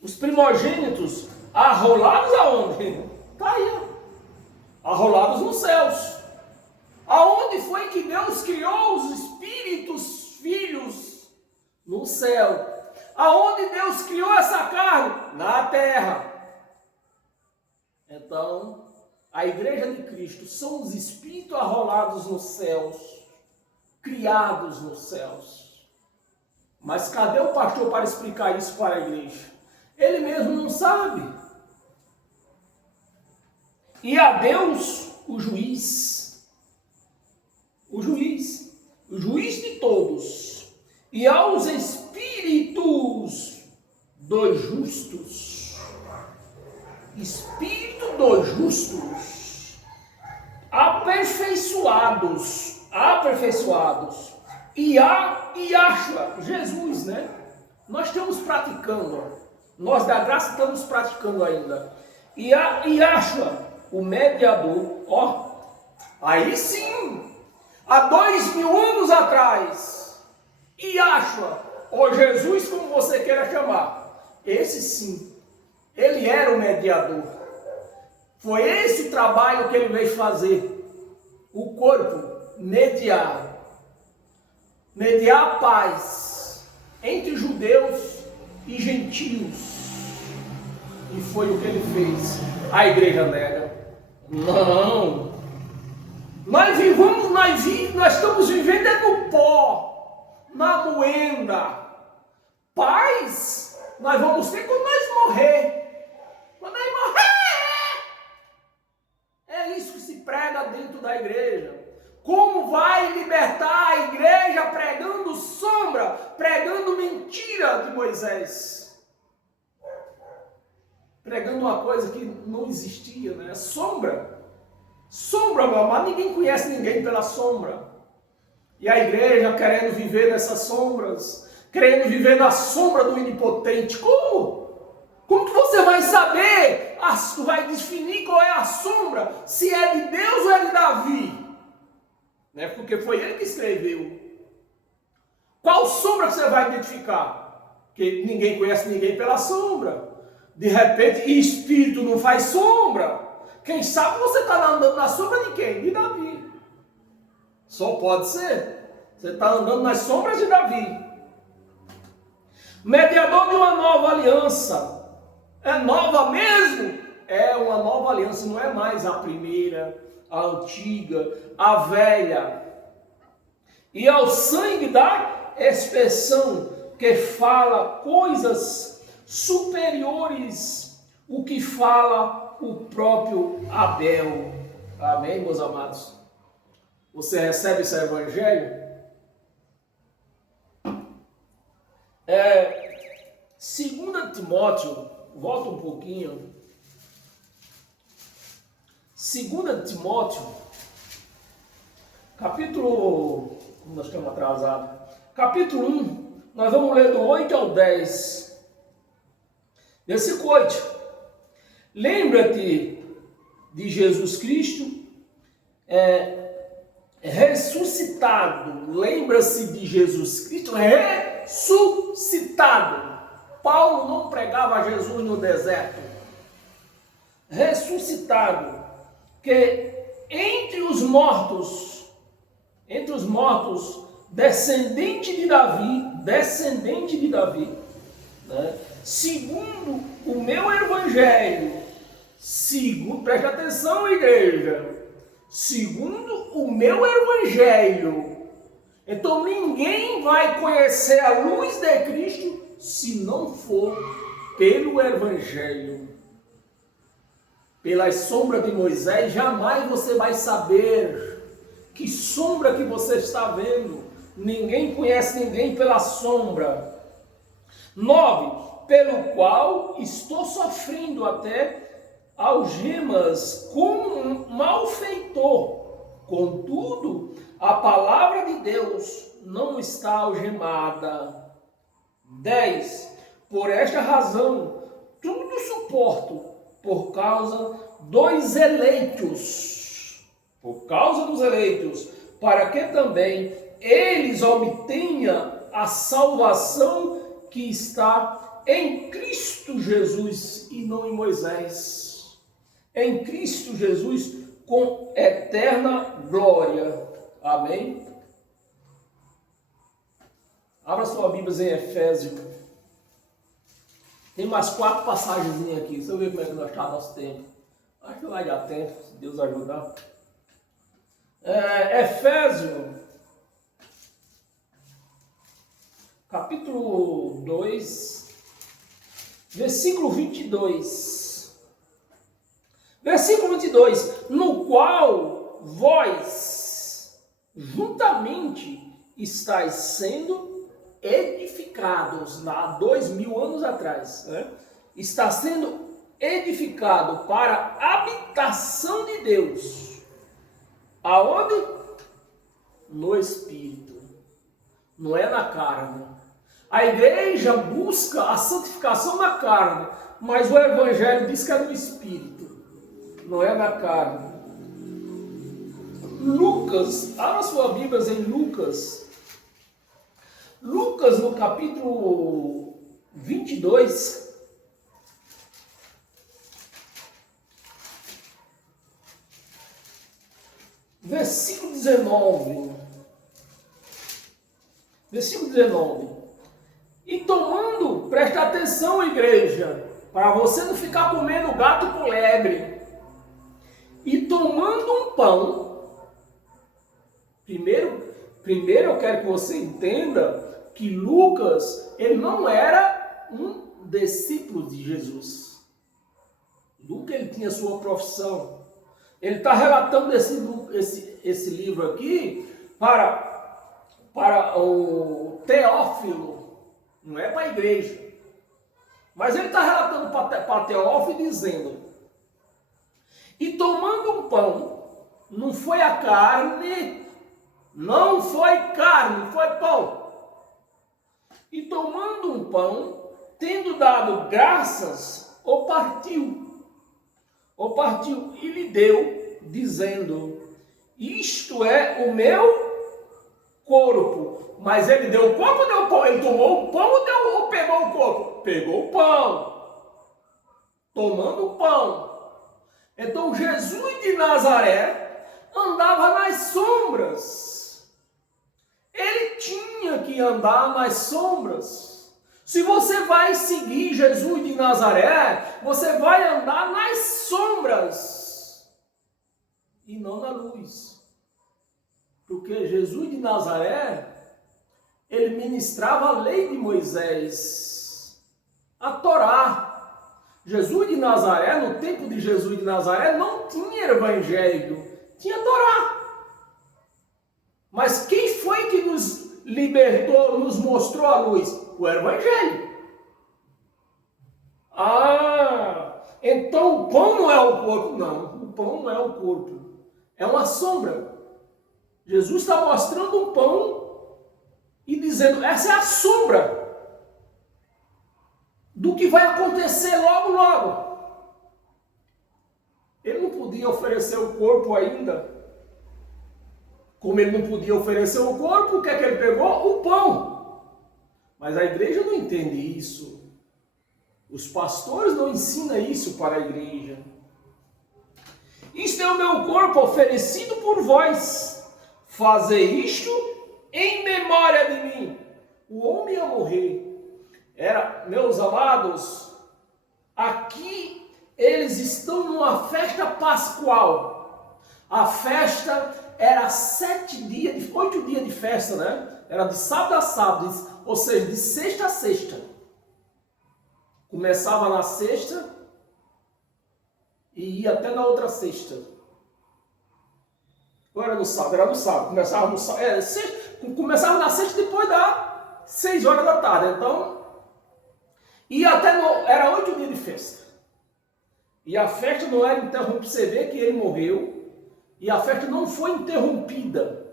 Os primogênitos arrolados aonde? Está aí, arrolados nos céus. Aonde foi que Deus criou os espíritos, filhos? No céu. Aonde Deus criou essa carne? Na terra. Então, a igreja de Cristo são os espíritos arrolados nos céus, criados nos céus. Mas cadê o pastor para explicar isso para a igreja? Ele mesmo não sabe. E a Deus, o juiz de todos, e aos espíritos dos justos, aperfeiçoados, e a Yahshua, Jesus, né? Nós estamos praticando, nós da graça estamos praticando ainda. E a Yahshua, o mediador, aí sim, há 2000 anos atrás, Yahshua, ou Jesus, como você queira chamar, esse sim, ele era o mediador. Foi esse o trabalho que ele veio fazer. O corpo, mediar a paz entre judeus e gentios. E foi o que ele fez. A igreja nega. Não. Nós estamos vivendo no pó, na moenda. Paz, nós vamos ter quando nós morrer. Quando nós morrer. É isso que se prega dentro da igreja. Como vai libertar a igreja pregando sombra, pregando mentira de Moisés? Pregando uma coisa que não existia, né? Sombra. Sombra, meu amado, ninguém conhece ninguém pela sombra. E a igreja querendo viver nessas sombras, querendo viver na sombra do onipotente. Como? Como que você vai saber, vai definir qual é a sombra, se é de Deus ou é de Davi? Né? Porque foi ele que escreveu. Qual sombra que você vai identificar? Porque ninguém conhece ninguém pela sombra. De repente, espírito não faz sombra. Quem sabe você está andando na sombra de quem? De Davi. Só pode ser. Você está andando nas sombras de Davi. Mediador de uma nova aliança. É nova mesmo? É uma nova aliança, não é mais a primeira, a antiga, a velha. E ao sangue da expressão que fala coisas superiores, o que fala o próprio Abel. Amém, meus amados? Você recebe esse evangelho? 2 Timóteo, volta um pouquinho. 2 Timóteo, capítulo, nós estamos atrasados, capítulo 1, nós vamos ler do 8 ao 10, versículo 8. Lembra-te de Jesus Cristo, ressuscitado. Lembra-se de Jesus Cristo ressuscitado. Paulo não pregava Jesus no deserto. Ressuscitado, que entre os mortos, descendente de Davi, né? Segundo o meu evangelho, presta atenção, igreja, segundo o meu evangelho. Então ninguém vai conhecer a luz de Cristo se não for pelo evangelho. Pela sombra de Moisés, jamais você vai saber que sombra que você está vendo. Ninguém conhece ninguém pela sombra. 9. Pelo qual estou sofrendo até algemas como um malfeitor. Contudo, a palavra de Deus não está algemada. 10. Por esta razão, tudo suporto por causa dos eleitos. Por causa dos eleitos, para que também eles obtenham a salvação que está em Cristo Jesus e não em Moisés. Em Cristo Jesus com eterna glória. Amém? Abra sua Bíblia em Efésios. Tem mais 4 passagens aqui. Deixa eu ver como é que nós está nosso tempo. Acho que vai dar tempo, se Deus ajudar. Efésios, capítulo 2, versículo 22. Versículo 22. No qual vós juntamente estáis sendo edificados, lá 2000 anos atrás, né? Está sendo edificado para a habitação de Deus. Aonde? No Espírito. Não é na carne. A igreja busca a santificação na carne, mas o Evangelho diz que é no Espírito. Não é na carne. Lucas, abra sua Bíblia em Lucas. Lucas, no capítulo 22, versículo 19. Versículo 19. E tomando, presta atenção, igreja, para você não ficar comendo gato por lebre. E tomando um pão, primeiro eu quero que você entenda que Lucas, ele não era um discípulo de Jesus. Lucas, ele tinha sua profissão. Ele está relatando esse livro aqui para o Teófilo, não é para a igreja. Mas ele está relatando para Teófilo dizendo: e tomando um pão, não foi a carne, não foi carne, foi pão. E tomando um pão, tendo dado graças, o partiu e lhe deu, dizendo: isto é o meu corpo. Mas ele deu o corpo ou deu o pão? Ele tomou o pão ou pegou o corpo? Pegou o pão. Tomando o pão. Então Jesus de Nazaré andava nas sombras. Ele tinha que andar nas sombras. Se você vai seguir Jesus de Nazaré, você vai andar nas sombras e não na luz. Porque Jesus de Nazaré, ele ministrava a lei de Moisés, a Torá. Jesus de Nazaré, no tempo de Jesus de Nazaré, não tinha evangelho, tinha Torá. Mas quem foi que nos libertou, nos mostrou a luz? O evangelho. Então o pão não é o corpo, não. O pão não é o corpo. É uma sombra. Jesus está mostrando um pão e dizendo: essa é a sombra do que vai acontecer logo, logo. Ele não podia oferecer o corpo ainda. Como ele não podia oferecer o corpo, o que é que ele pegou? O pão. Mas a igreja não entende isso. Os pastores não ensinam isso para a igreja. Isto é o meu corpo oferecido por vós. Fazer isto em memória de mim. O homem ia morrer. Meus amados, aqui eles estão numa festa pascual. A festa era 8 dias de festa, né? Era de sábado a sábado, ou seja, de sexta a sexta. Começava na sexta e ia até na outra sexta. Ou era no sábado? Era no sábado. Começava no sábado. Começava na sexta depois das 6 horas da tarde. Então, ia era 8 dias de festa. E a festa não era interrompida. Você vê que ele morreu. E a festa não foi interrompida.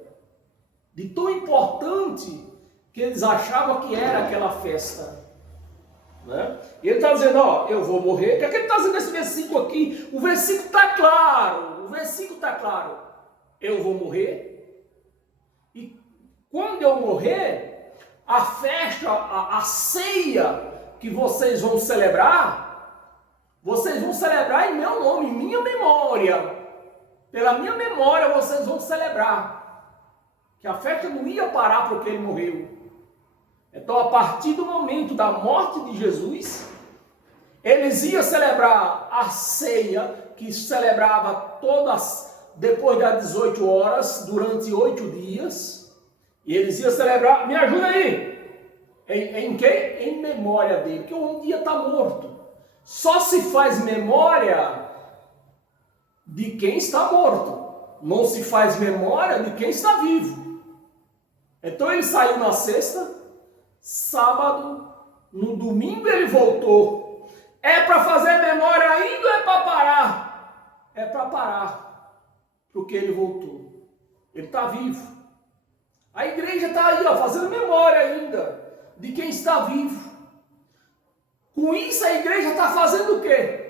De tão importante que eles achavam que era aquela festa. Né? E ele está dizendo: ó, eu vou morrer. O que é que ele está dizendo nesse versículo aqui? O versículo está claro. Eu vou morrer. E quando eu morrer, a festa, a ceia que vocês vão celebrar em meu nome, em minha memória. Pela minha memória vocês vão celebrar. Que a festa não ia parar porque ele morreu. Então, a partir do momento da morte de Jesus, eles iam celebrar a ceia, que celebrava depois das 18 horas, durante 8 dias. E eles iam celebrar, me ajuda aí, em quem? Em memória dele, porque um dia está morto. Só se faz memória de quem está morto, não se faz memória de quem está vivo. Então ele saiu na sexta, sábado, no domingo ele voltou. É para fazer memória ainda ou é para parar? É para parar, porque ele voltou. Ele está vivo. A igreja está aí, ó, fazendo memória ainda de quem está vivo. Com isso a igreja está fazendo o quê?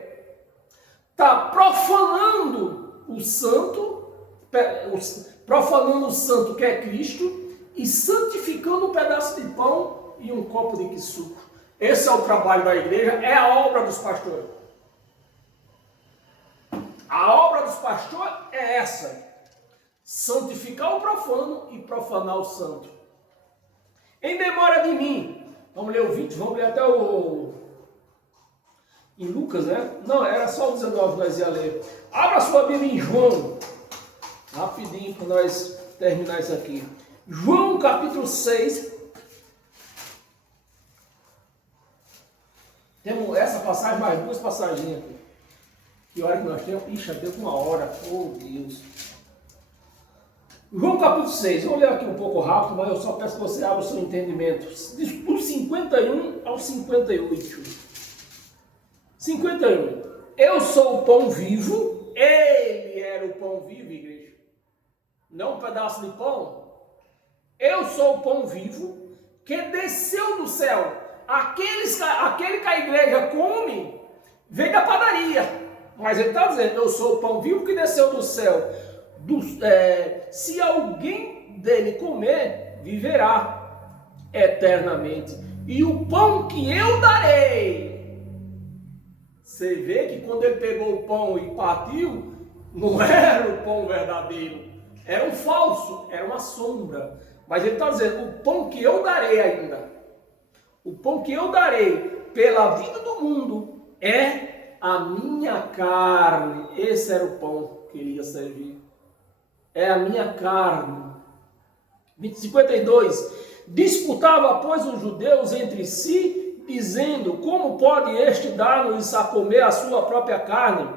Está profanando o santo que é Cristo, e santificando um pedaço de pão e um copo de suco. Esse é o trabalho da igreja, é a obra dos pastores. A obra dos pastores é essa: santificar o profano e profanar o santo. Em memória de mim. Vamos ler o 20, vamos ler até o Em Lucas, né? Não, era só o 19 que nós ia ler. Abra sua Bíblia em João. Rapidinho para nós terminar isso aqui. João capítulo 6. Temos essa passagem, mais duas passagens aqui. Que hora que nós temos? Ixi, deu uma hora. Oh, Deus. João capítulo 6. Eu vou ler aqui um pouco rápido, mas eu só peço que você abra o seu entendimento. Do 51 ao 58. 51. Eu sou o pão vivo. Ele era o pão vivo, igreja. Não um pedaço de pão. Eu sou o pão vivo que desceu do céu. Aquele que a igreja come, vem da padaria. Mas ele está dizendo, eu sou o pão vivo que desceu do céu. Se alguém dele comer, viverá eternamente. E o pão que eu darei. Você vê que quando ele pegou o pão e partiu, não era o pão verdadeiro. Era um falso, era uma sombra. Mas ele está dizendo, o pão que eu darei ainda. O pão que eu darei pela vida do mundo é a minha carne. Esse era o pão que ele ia servir. É a minha carne. 52. Disputava, pois, os judeus entre si, dizendo, como pode este dar-nos a comer a sua própria carne?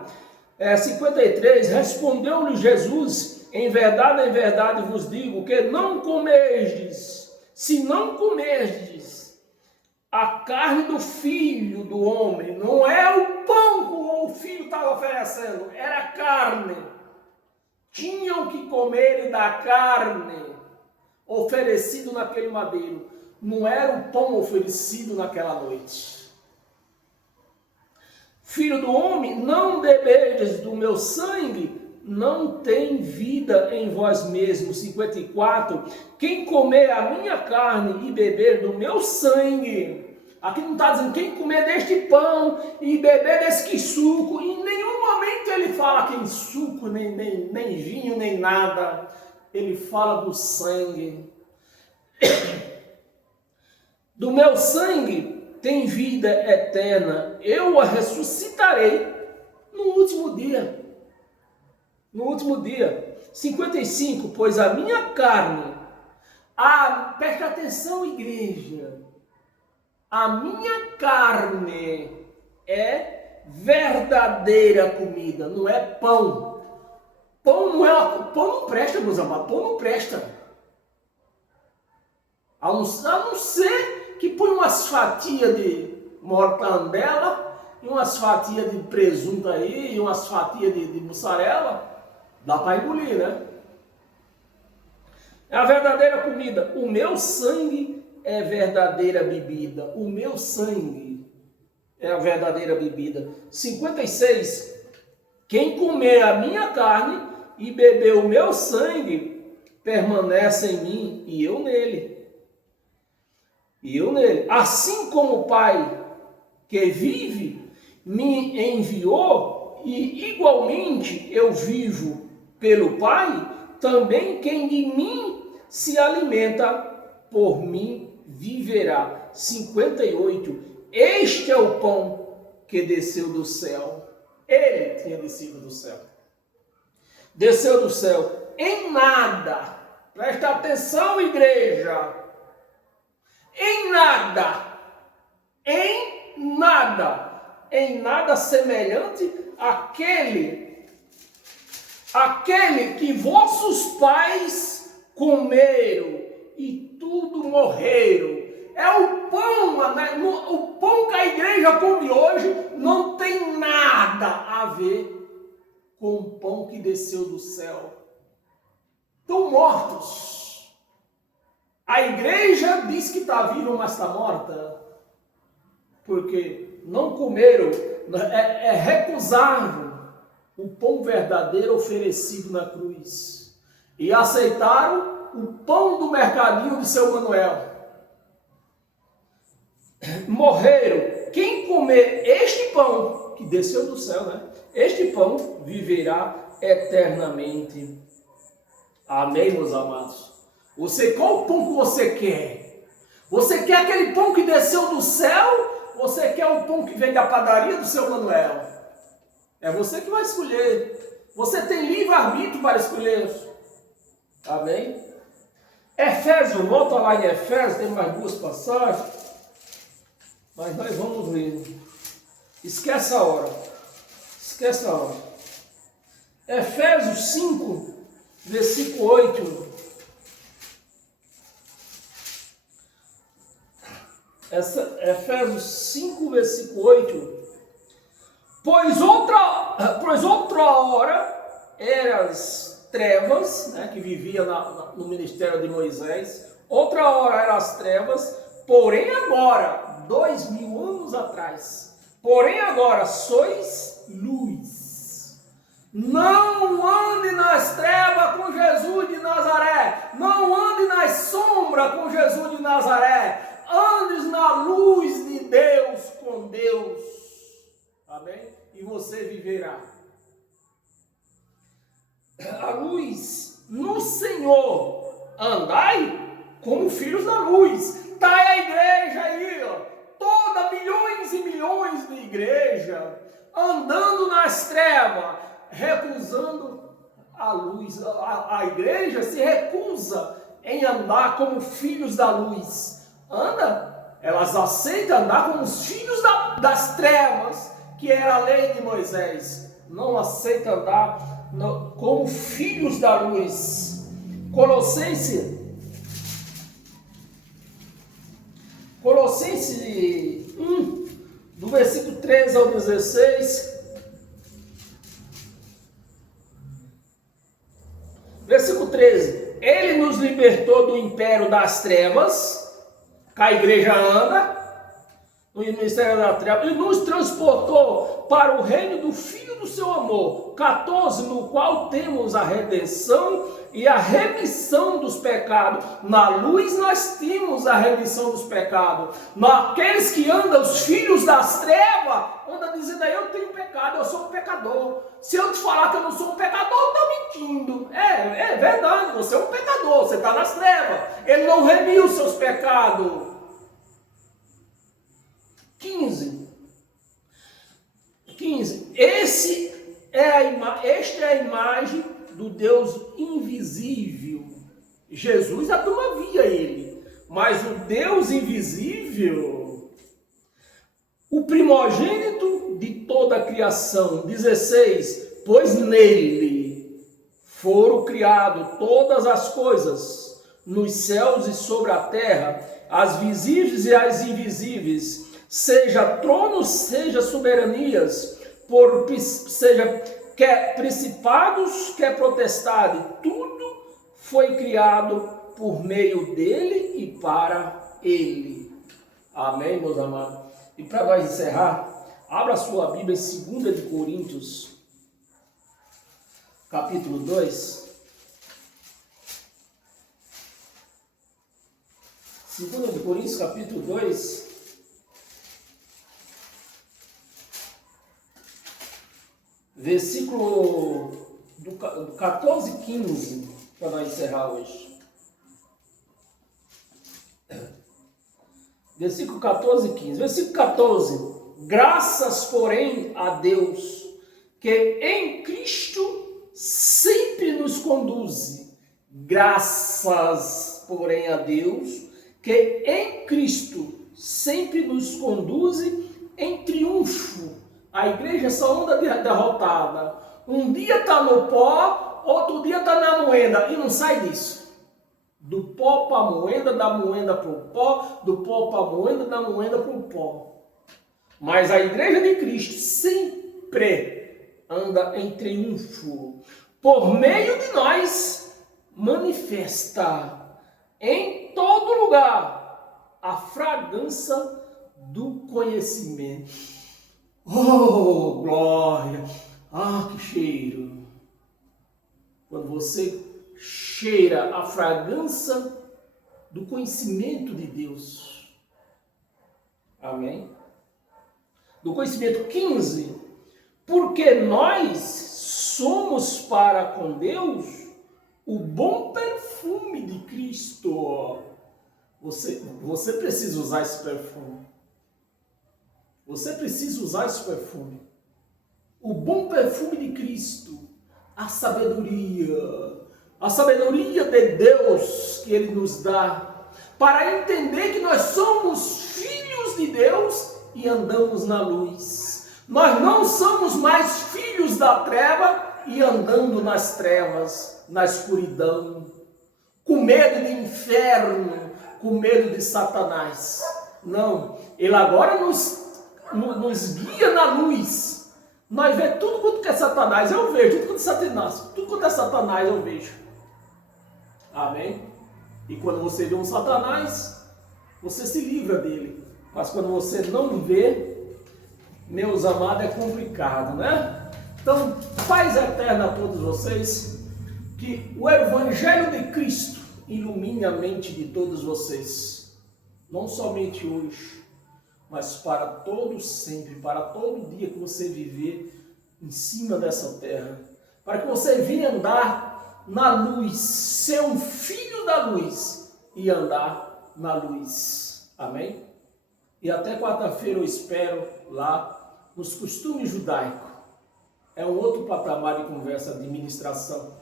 53. Respondeu-lhe Jesus, em verdade vos digo, que não comerdes, se não comerdes a carne do Filho do Homem, não é o pão que o Filho estava oferecendo, era carne. Tinham que comer da carne oferecido naquele madeiro. Não era o pão oferecido naquela noite. Filho do homem, não bebedes do meu sangue, não tem vida em vós mesmos. 54. Quem comer a minha carne e beber do meu sangue, aqui não está dizendo quem comer deste pão e beber desse suco, em nenhum momento ele fala que em suco, nem vinho, nem nada, ele fala do sangue. Do meu sangue tem vida eterna, eu a ressuscitarei no último dia. No último dia. 55, pois a minha carne, preste atenção, igreja, a minha carne é verdadeira comida, não é pão. Pão não presta, meus amados, pão não presta. A não ser que põe umas fatias de mortandela, e umas fatias de presunto aí, e umas fatias de mussarela, dá para engolir, né? É a verdadeira comida. O meu sangue é verdadeira bebida. O meu sangue é a verdadeira bebida. 56. Quem comer a minha carne e beber o meu sangue, permanece em mim e eu nele. E eu nele. Assim como o Pai que vive me enviou, e igualmente eu vivo pelo Pai, também quem de mim se alimenta, por mim viverá. 58. Este é o pão que desceu do céu. Ele tinha descido do céu. Desceu do céu. Em nada, presta atenção, igreja, em nada semelhante àquele que vossos pais comeram e tudo morreram. É o pão que a igreja come hoje não tem nada a ver com o pão que desceu do céu. Estão mortos. A igreja diz que está viva, mas está morta. Porque não comeram, recusaram o pão verdadeiro oferecido na cruz. E aceitaram o pão do mercadinho de seu Manuel. Morreram. Quem comer este pão, que desceu do céu, né? Este pão viverá eternamente. Amém, meus amados? Qual o pão que você quer? Você quer aquele pão que desceu do céu? Você quer o pão que vem da padaria do seu Manuel? É você que vai escolher. Você tem livre-arbítrio para escolher. Amém? Efésios, volta lá em Efésios, tem mais duas passagens. Mas nós vamos ver. Esquece a hora. Esquece a hora. Efésios 5, versículo 8. Efésios 5, versículo 8. Pois outra hora eras trevas, né, que vivia no ministério de Moisés. Outra hora eram as trevas, porém agora, 2000 anos atrás, porém agora sois luz. Não ande nas trevas com Jesus de Nazaré. Não ande nas sombras com Jesus de Nazaré. Andes na luz de Deus com Deus. Amém? E você viverá. A luz no Senhor. Andai como filhos da luz. Está a igreja aí, ó. Toda milhões e milhões de igreja andando nas trevas, recusando a luz. A igreja se recusa em andar como filhos da luz. Elas aceitam andar como os filhos das trevas, que era a lei de Moisés. Não aceitam andar como filhos da luz. Colossenses 1, do versículo 13 ao 16. Versículo 13. Ele nos libertou do império das trevas, que a igreja anda, no ministério da treva, e nos transportou para o reino do Filho do seu amor. 14, no qual temos a redenção e a remissão dos pecados. Na luz nós temos a remissão dos pecados. Naqueles que andam, os filhos das trevas, andam dizendo, eu tenho pecado, eu sou um pecador. Se eu te falar que eu não sou um pecador, eu estou mentindo. É verdade, você é um pecador, você está nas trevas. Ele não remiu os seus pecados. 15. Esta é a imagem do Deus invisível. Jesus, a turma via ele, mas o Deus invisível, o primogênito de toda a criação. 16. Pois nele foram criadas todas as coisas, nos céus e sobre a terra, as visíveis e as invisíveis, seja tronos, seja soberanias, seja quer principados, quer potestade, tudo foi criado por meio dele e para ele. Amém, meus amados? E para nós encerrar, abra sua Bíblia em 2 de Coríntios, capítulo 2. 2 de Coríntios, capítulo 2. Versículo do 14 e 15, para nós encerrar hoje. Versículo 14 e 15. Versículo 14. Graças, porém, a Deus, que em Cristo sempre nos conduz. Graças, porém, a Deus, que em Cristo sempre nos conduz em triunfo. A igreja só anda derrotada. Um dia está no pó, outro dia está na moenda. E não sai disso. Do pó para a moenda, da moenda para o pó, do pó para a moenda, da moenda para o pó. Mas a igreja de Cristo sempre anda em triunfo. Por meio de nós, manifesta em todo lugar a fragrância do conhecimento. Oh, glória! Ah, que cheiro! Quando você cheira a fragrância do conhecimento de Deus. Amém? Do conhecimento. 15. Porque nós somos para com Deus o bom perfume de Cristo. Você precisa usar esse perfume. Você precisa usar esse perfume. O bom perfume de Cristo, a sabedoria de Deus que Ele nos dá, para entender que nós somos filhos de Deus e andamos na luz. Nós não somos mais filhos da treva e andando nas trevas, na escuridão, com medo de inferno, com medo de Satanás. Não, Ele agora nos guia na luz. Nós vemos tudo quanto é Satanás, eu vejo, tudo quanto é Satanás eu vejo. Amém? E quando você vê um Satanás, você se livra dele. Mas quando você não vê, meus amados, é complicado, né? Então, paz eterna a todos vocês, que o Evangelho de Cristo ilumine a mente de todos vocês, não somente hoje, mas para todo sempre, para todo dia que você viver em cima dessa terra, para que você venha andar na luz, ser um filho da luz e andar na luz. Amém? E até quarta-feira eu espero lá nos costumes judaicos. É um outro patamar de conversa, de ministração,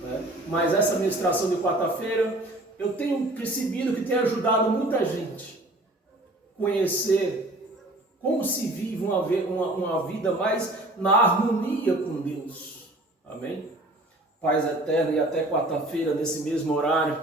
né? Mas essa ministração de quarta-feira eu tenho percebido que tem ajudado muita gente conhecer como se vive uma vida mais na harmonia com Deus. Amém? Paz eterna, e até quarta-feira, nesse mesmo horário,